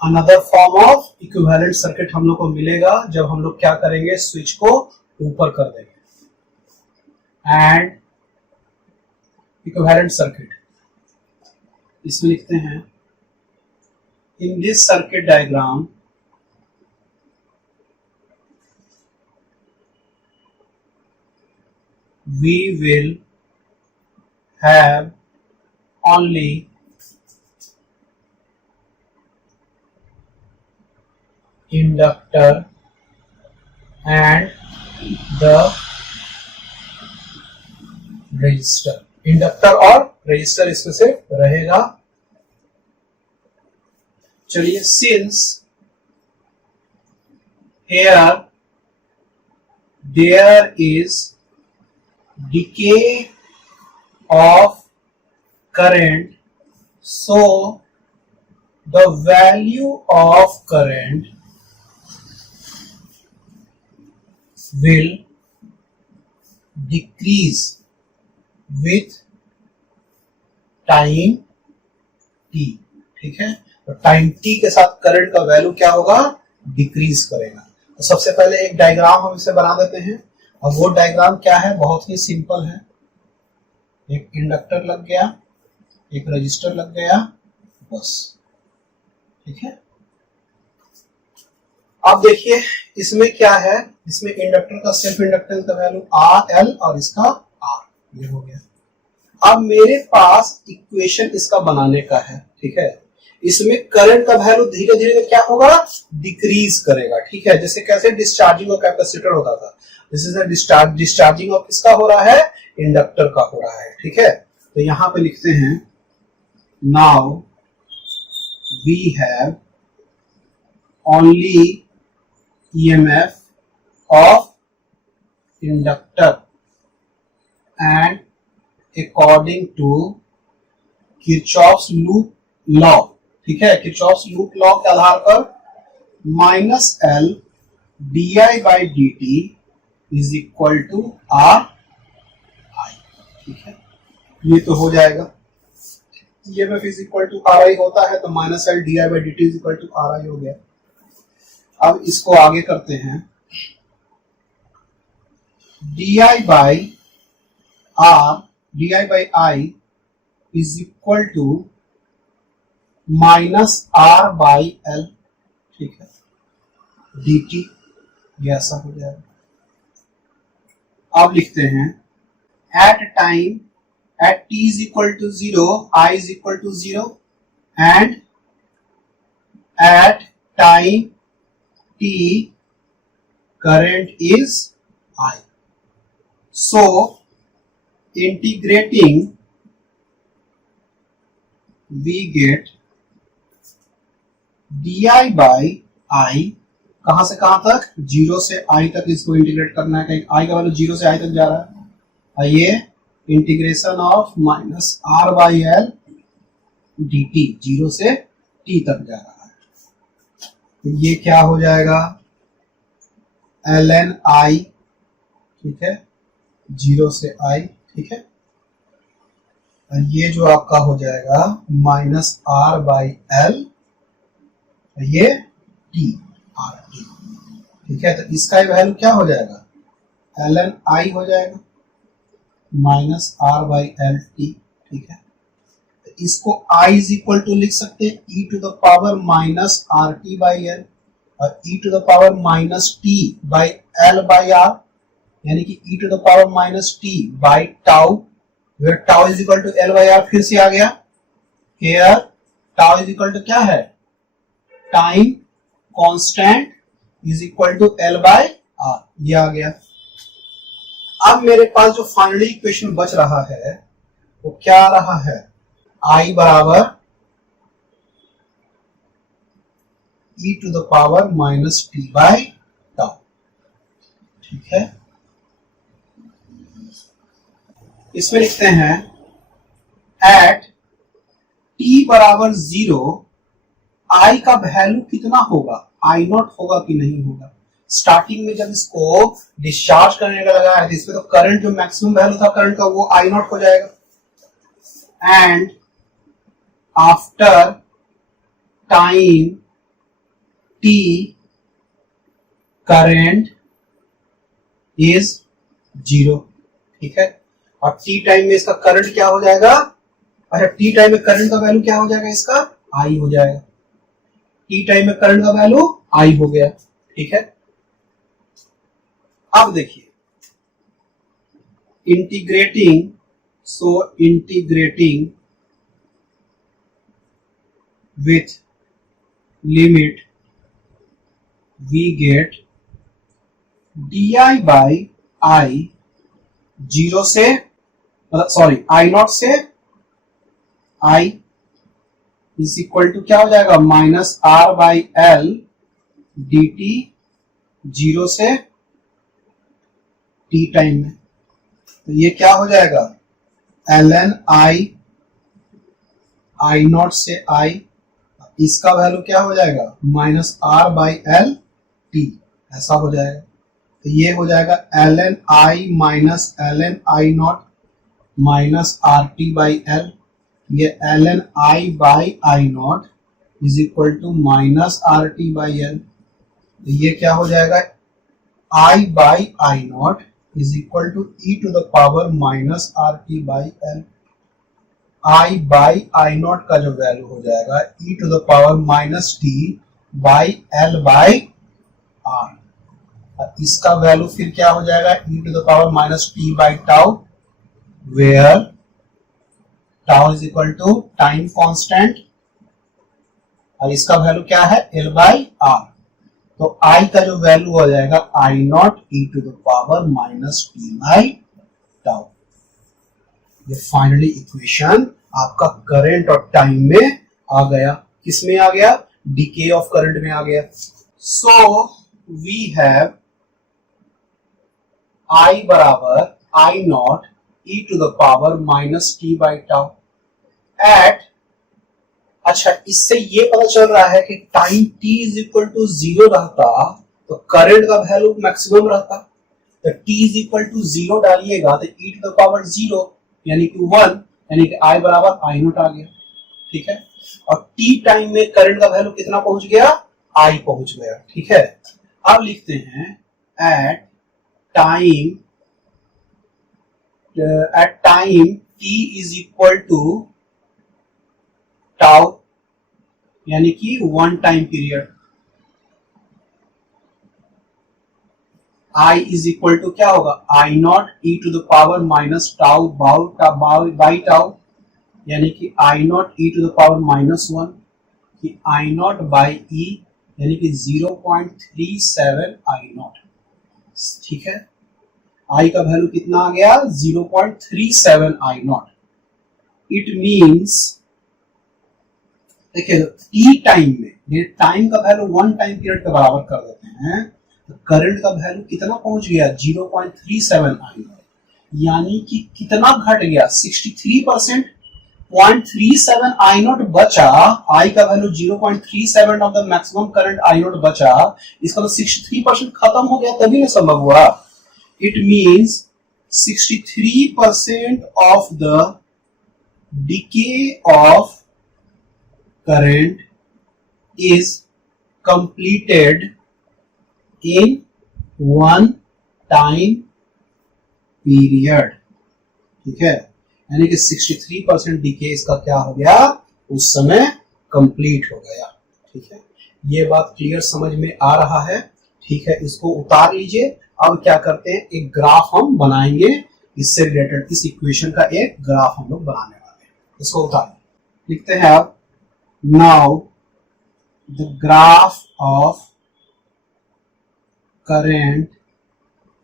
another form of equivalent circuit हम लोग को मिलेगा जब हम लोग क्या करेंगे, स्विच को ऊपर कर देंगे। एंड इक्विवेलेंट सर्किट इसमें लिखते हैं in this circuit diagram we will have only inductor and the resistor। Inductor और रजिस्टर इसमें से रहेगा। चलिए, since here there is decay of current, so the value of current will decrease with time t। ठीक है, तो टाइम t के साथ करंट का वैल्यू क्या होगा, डिक्रीज करेगा। तो सबसे पहले एक डायग्राम हम इसे बना देते हैं। और वो डायग्राम क्या है, बहुत ही सिंपल है। एक इंडक्टर लग गया, एक रजिस्टर लग गया, बस। ठीक है, अब देखिए इसमें क्या है, इसमें इंडक्टर का सेल्फ इंडक्टेंस का वैल्यू आर एल और इसका आर, ये हो गया। अब मेरे पास इक्वेशन इसका बनाने का है। ठीक है, इसमें करंट का वैल्यू धीरे धीरे क्या होगा, डिक्रीज करेगा। ठीक है, जैसे कैसे डिस्चार्जिंग ऑफ कैपेसिटर होता था, दिस इज डिस्चार्जिंग ऑफ किसका हो रहा है, इंडक्टर का हो रहा है। ठीक है, तो यहां पे लिखते हैं now we have only EMF of inductor and according to Kirchhoff's loop law। ठीक है, Kirchhoff's loop law के आधार पर minus L D I by D T is equal to R I. ठीक है, ये तो हो जाएगा। EMF is equal to R I होता है, तो minus L D I by D T is equal to R I हो गया। अब इसको आगे करते हैं, D I by R, D I by I is equal to minus R by L. ठीक है, डी टी, ये ऐसा हो जाएगा। अब लिखते हैं at time, at T is equal to 0, I is equal to 0 and at time T current is I. So integrating we get di by I, कहां से कहां तक, 0 से I तक इसको इंटीग्रेट करना है। कहीं I का वैल्यू 0 से I तक जा रहा है। ये integration of minus R by L D T, 0 से T तक जा रहा है। ये क्या हो जाएगा, एल एन आई। ठीक है, 0 से आई। ठीक है, और ये जो आपका हो जाएगा माइनस आर बाई एल, ये टी, आर टी। ठीक है, तो इसका वैल्यू क्या हो जाएगा, एल एन आई हो जाएगा minus R by L T. ठीक है, इसको I इज इक्वल टू लिख सकते हैं e to the power minus R T by L और e to the power minus T by L by R, यानी कि e to the power minus T by tau, where tau is equal to L by R. फिर से आ गया, हियर टाउ इज इक्वल टू क्या है, time constant is equal to L by R, ये आ गया। अब मेरे पास जो फाइनली इक्वेशन बच रहा है वो क्या आ रहा है, I बराबर e to the power minus T by tau. ठीक है, इसमें लिखते हैं एट t बराबर 0 I का वैल्यू कितना होगा, I नॉट होगा कि नहीं होगा। स्टार्टिंग में जब इसको डिस्चार्ज करने का लगा है, इसमें तो करंट जो मैक्सिमम वैल्यू था करंट का वो I नॉट हो जाएगा। And after time t current is 0। ठीक है, और t टाइम में इसका करंट क्या हो जाएगा, अच्छा t टाइम में करंट का वैल्यू क्या हो जाएगा, इसका I हो जाएगा। t टाइम में करंट का वैल्यू I हो गया। ठीक है, अब देखिए integrating, so integrating with limit we get di by I 0 से, सॉरी I नॉट से I इज इक्वल टू क्या हो जाएगा, minus R by L D T, 0 से t टाइम में। तो ये क्या हो जाएगा, L N I, I not से I, इसका वैल्यू क्या हो जाएगा minus R by L T, ऐसा हो जाएगा। तो ये हो जाएगा L N I minus L N I naught minus R T by L, ये L N I by I naught is equal to minus R T by L. ये क्या हो जाएगा I by I naught is equal to E to the power minus R T by L. I by I not का जो वैल्यू हो जाएगा E to the power minus T by L by R, और इसका वैल्यू फिर क्या हो जाएगा E to the power minus T by tau, where tau is equal to time constant, और इसका वैल्यू क्या है एल बाई आर। तो आई का जो वैल्यू हो जाएगा I not E to the power minus T by tau. ये फाइनली इक्वेशन आपका करंट और टाइम में आ गया। किस में आ गया? डीके ऑफ करंट में आ गया। सो वी हैव आई बराबर I not E to the power minus T by tau at, अच्छा इससे ये पता चल रहा है कि time t is equal to 0 रहता तो करंट का वैल्यू मैक्सिमम रहता। तो t इज इक्वल टू 0 डालिएगा तो e टू द पावर 0 यानी कि 1, यानी कि I बराबर I नॉट आ गया। ठीक है, और t टाइम में करंट का वैल्यू कितना पहुंच गया? I पहुंच गया। ठीक है, अब लिखते हैं at time t is equal to tau यानी कि 1 time period, I is equal to क्या होगा I not E to the power minus tau by tau, यानी कि I not E to the power minus 1 कि I नॉट बाई ई यानी कि 0.37 I नॉट। ठीक है, I का वैल्यू कितना आ गया? 0.37 I नॉट। इट मीन्स देखिए टी टाइम में ये टाइम का वैल्यू 1 टाइम पीरियड के बराबर कर देते हैं तो करंट का वैल्यू कितना पहुंच गया? 0.37 आई नॉट, यानी कि कितना घट गया? 63%। 0.37 आई नॉट बचा, आई का value 0.37 of the maximum current I not बचा, इसका तो 63% खत्म हो गया, तभी ना संभव हुआ। It means 63% of the decay of current is completed in 1 time period। ठीक है, यानी कि 63% डीके इसका क्या हो गया? उस समय कंप्लीट हो गया। ठीक है, ये बात क्लियर समझ में आ रहा है? ठीक है, इसको उतार लीजिए। अब क्या करते हैं, एक ग्राफ हम बनाएंगे इससे रिलेटेड, इस इक्वेशन का एक ग्राफ हम लोग बनाने वाले हैं। इसको उतार लिखते हैं आप। Now the graph of current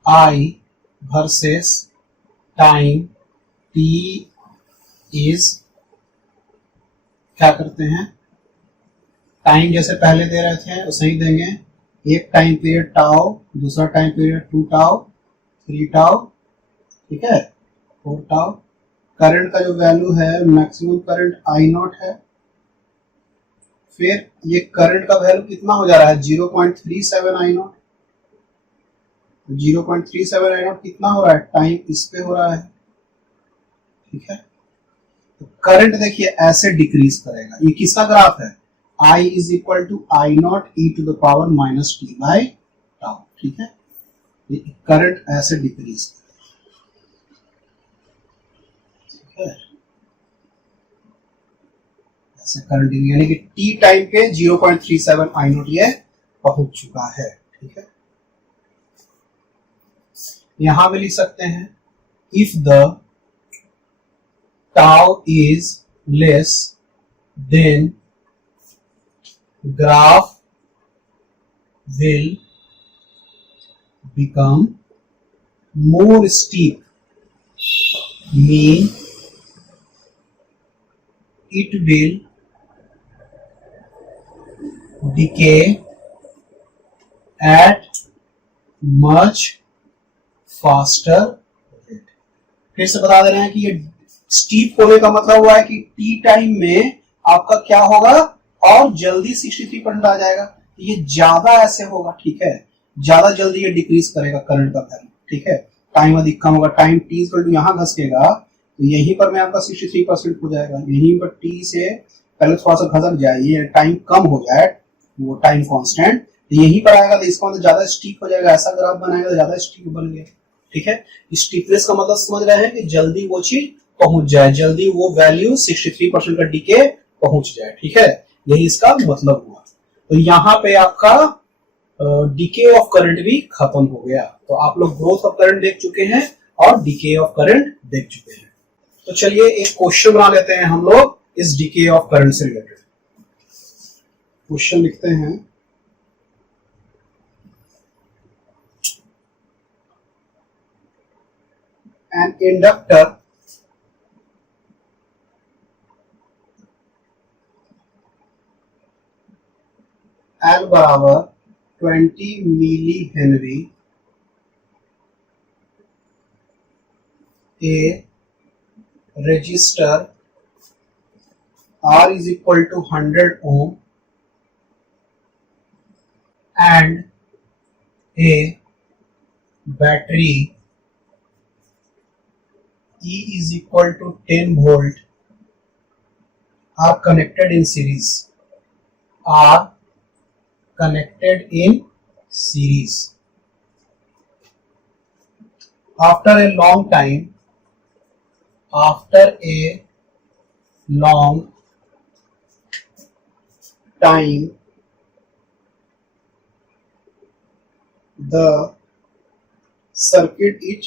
I versus time t is, क्या करते हैं, टाइम जैसे पहले दे रहे थे वैसे ही देंगे। एक टाइम पीरियड टाउ, दूसरा टाइम पीरियड 2 टाउ, 3 टाउ, ठीक है 4 टाउ। करंट का जो वैल्यू है मैक्सिमम करंट आई नॉट है, फिर ये करंट का वैल्यू कितना हो जा रहा है? 0.37 आई नॉट। 0.37 आई नॉट कितना हो रहा है? टाइम इस पे हो रहा है। ठीक है, तो करंट देखिए ऐसे डिक्रीज करेगा। ये किसका ग्राफ है? I is equal to I not E to the power minus T by tau. ठीक है, करंट ऐसे डिक्रीज करेगा। ठीक है, करंट यानी कि टी टाइम पे 0.37 आई नॉट ये पहुंच चुका है। ठीक है, यहां भी लिख सकते हैं if the tau is less than graph will become more steep, mean it will decay at much faster rate। फिर से बता दे रहे हैं कि ये स्टीप होने का मतलब हुआ है कि टी टाइम में आपका क्या होगा? और जल्दी 63% आ जाएगा, ये ज्यादा ऐसे होगा, ठीक है, ज्यादा जल्दी ये डिक्रीज करेगा करंट का वैल्यू, ठीक है, टाइम अधिक कम होगा, टाइम टी इक्वल टू यहाँ घसकेगा तो यहीं पर में आपका 63% हो जाएगा, यहीं पर टी से पहले थोड़ा सा घसक जाए, ये टाइम कम हो जाए, वो टाइम कांस्टेंट तो यहीं पर आएगा, तो इसका मतलब ज्यादा स्टीप हो जाएगा, ऐसा ग्राफ बनाएगा तो ज्यादा स्टीप बन गया, ठीक है। स्टीपनेस का मतलब समझ रहे हैं कि जल्दी वो चीज पहुंच जाए, जल्दी वो वैल्यू 63% का डीके पहुंच जाए, ठीक है, यही इसका मतलब हुआ। तो यहाँ पे आपका डीके ऑफ करंट भी खत्म हो गया। तो आप लोग ग्रोथ ऑफ करंट देख चुके हैं और डीके ऑफ करंट देख चुके हैं। तो चलिए एक क्वेश्चन बना लेते हैं हम लोग इस डीके ऑफ करंट से रिलेटेड। क्वेश्चन लिखते हैं, an inductor L बराबर 20 milli henry, a resistor R is equal to 100 ohm and a battery E is equal to 10 volt are connected in series. Are connected in series. After a long time, the circuit is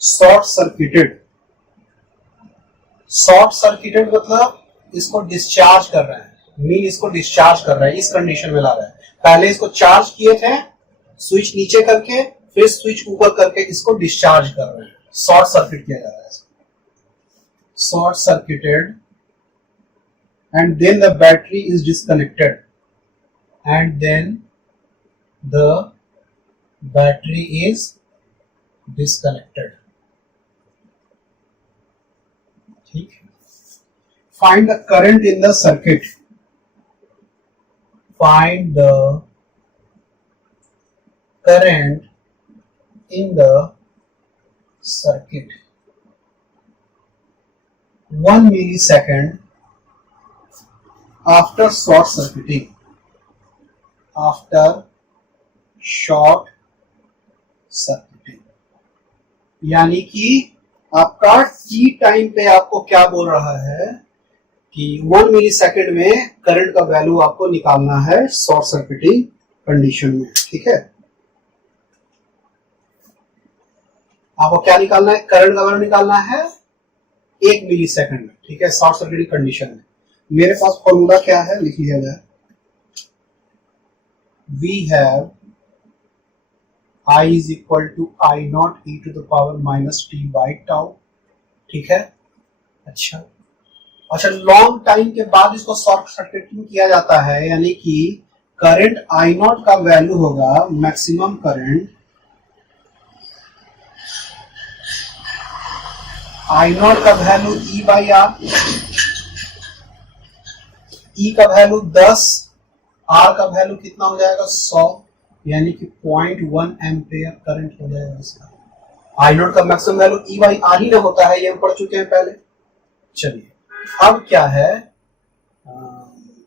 short circuited मतलब इसको डिस्चार्ज कर रहा है, मीन इसको डिस्चार्ज कर रहा है, इस कंडीशन में ला रहा है। पहले इसको चार्ज किए थे, स्विच नीचे करके फिर स्विच ऊपर करके इसको डिस्चार्ज कर रहे हैं, शॉर्ट सर्किट किया जा रहा है इसको, short circuited and then the battery is disconnected and then the battery is disconnected, ठीक है। Find the current in the circuit, find the current in the circuit 1 millisecond after short circuiting, after short circuiting, यानी कि आपका टी टाइम पे आपको क्या बोल रहा है कि 1 मिली सेकेंड में करंट का वैल्यू आपको निकालना है शॉर्ट सर्किटिंग कंडीशन में, ठीक है। आपको क्या निकालना है, करंट का वैल्यू निकालना है 1 मिली सेकेंड में, ठीक है, शॉर्ट सर्किटिंग कंडीशन में। मेरे पास फॉर्मूला क्या है, लिख लिया जाए, we have I is equal to I naught e to the power minus t by tau, ठीक है। अच्छा, लॉन्ग टाइम के बाद इसको शॉर्ट सर्किटिंग किया जाता है, यानी कि करंट I naught का वैल्यू होगा मैक्सिमम करंट, I naught का value E by R, E का वैल्यू 10, R का वैल्यू कितना हो जाएगा 100, यानी कि 0.1 एम्पेयर करंट हो जाएगा इसका। आई नोट का maximum value E by R ही ना होता है, ये हम पढ़ चुके हैं पहले। चलिए अब क्या है,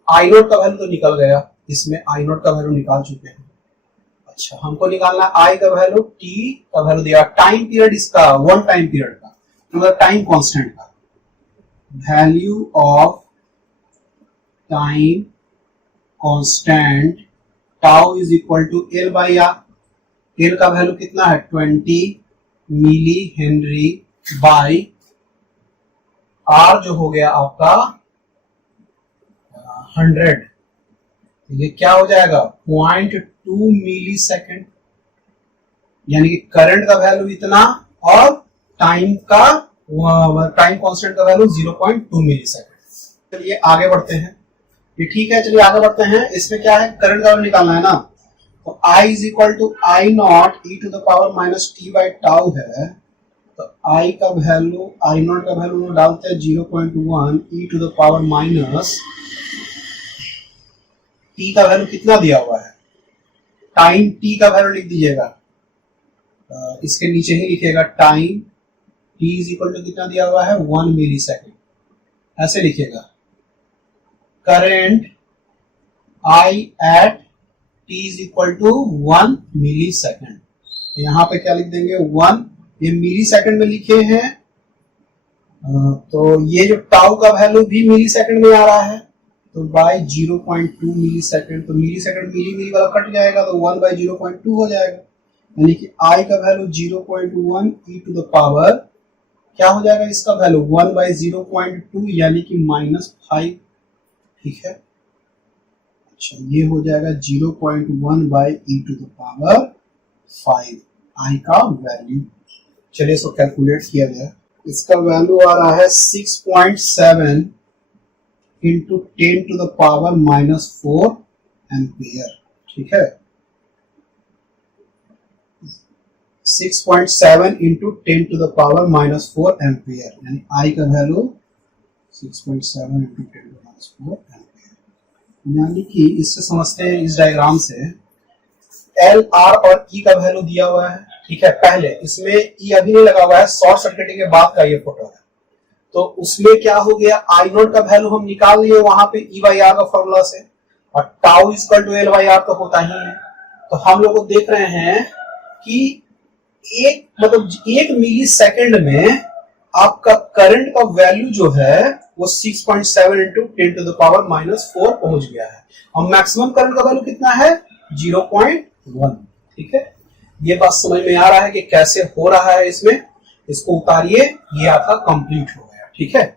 आई नोट का वैल्यू तो निकल गया, इसमें आई नोट का वैल्यू निकाल चुके हैं। अच्छा, हमको निकालना है आई का वैल्यू, टी का वैल्यू दिया, टाइम पीरियड इसका 1 टाइम पीरियड का, मतलब टाइम कांस्टेंट का, value of time constant tau is equal to L by R. L का वैल्यू कितना है 20 मिली हेनरी बाई आर जो हो गया आपका 100, ये क्या हो जाएगा 0.2 मिली सेकेंड, यानी कि करंट का वैल्यू इतना और टाइम कांस्टेंट का वैल्यू 0.2 मिली सेकेंड। चलिए आगे बढ़ते हैं, ये ठीक है, चलिए आगे बढ़ते हैं। इसमें क्या है, करंट का वैल्यू निकालना है ना, तो I is equal to I not E to the power minus T by tau है, तो आई का वैल्यू, आई नॉट का वैल्यू डालते हैं 0.1 e to the power minus T का वैल्यू कितना दिया हुआ है, टाइम टी का वैल्यू लिख दीजिएगा, इसके नीचे ही लिखिएगा time T is equal to कितना दिया हुआ है 1 मिली सेकेंड, ऐसे लिखिएगा। Current I at T is equal to 1 millisecond, यहां पे क्या लिख देंगे 1, ये मिली सेकेंड में लिखे हैं, तो ये जो टाउ का वैल्यू भी मिली सेकेंड में आ रहा है, तो बाय 0.2 मिली सेकेंड, तो मिली सेकेंड मिली मिली वाला कट जाएगा तो 1 बाय 0.2 हो जाएगा, यानी कि आई का value 0.1 e to the power क्या हो जाएगा, इसका वैल्यू 1 बाय 0.2 यानी कि -5, ठीक है। अच्छा, ये हो जाएगा 0.1 by e to the power 5 I का वैल्यू। चलिए इसको कैलकुलेट किया जाए, इसका वैल्यू आ रहा है 6.7 into 10 to the power -4 ampere, ठीक है। 6.7 into 10 to the power -4 ampere, यानी आई का value 6.7 into 10 to the -4 ampere, यानी कि इससे समझते हैं इस डायग्राम से एल आर और ई का वैल्यू दिया हुआ है, ठीक है। पहले इसमें ई अभी नहीं लगा हुआ है, शॉर्ट सर्किटिंग के बाद का ये फोटो है, तो उसमें क्या हो गया, आई नोट का वैल्यू हम निकाल लिए वहां पे ई बाई आर का फॉर्मूला से, और tau equal to L by R तो होता ही है। तो हम लोग को देख रहे हैं कि एक मिली सेकेंड में आपका करंट का वैल्यू जो है वो 6.7 इंटू 10 टू द पावर -4 पहुंच गया है, और मैक्सिमम करंट का वैल्यू कितना है 0.1, ठीक है। ये बात समझ में आ रहा है कि कैसे हो रहा है इसमें, इसको उतारिए, ये आपका कंप्लीट हो गया, ठीक है।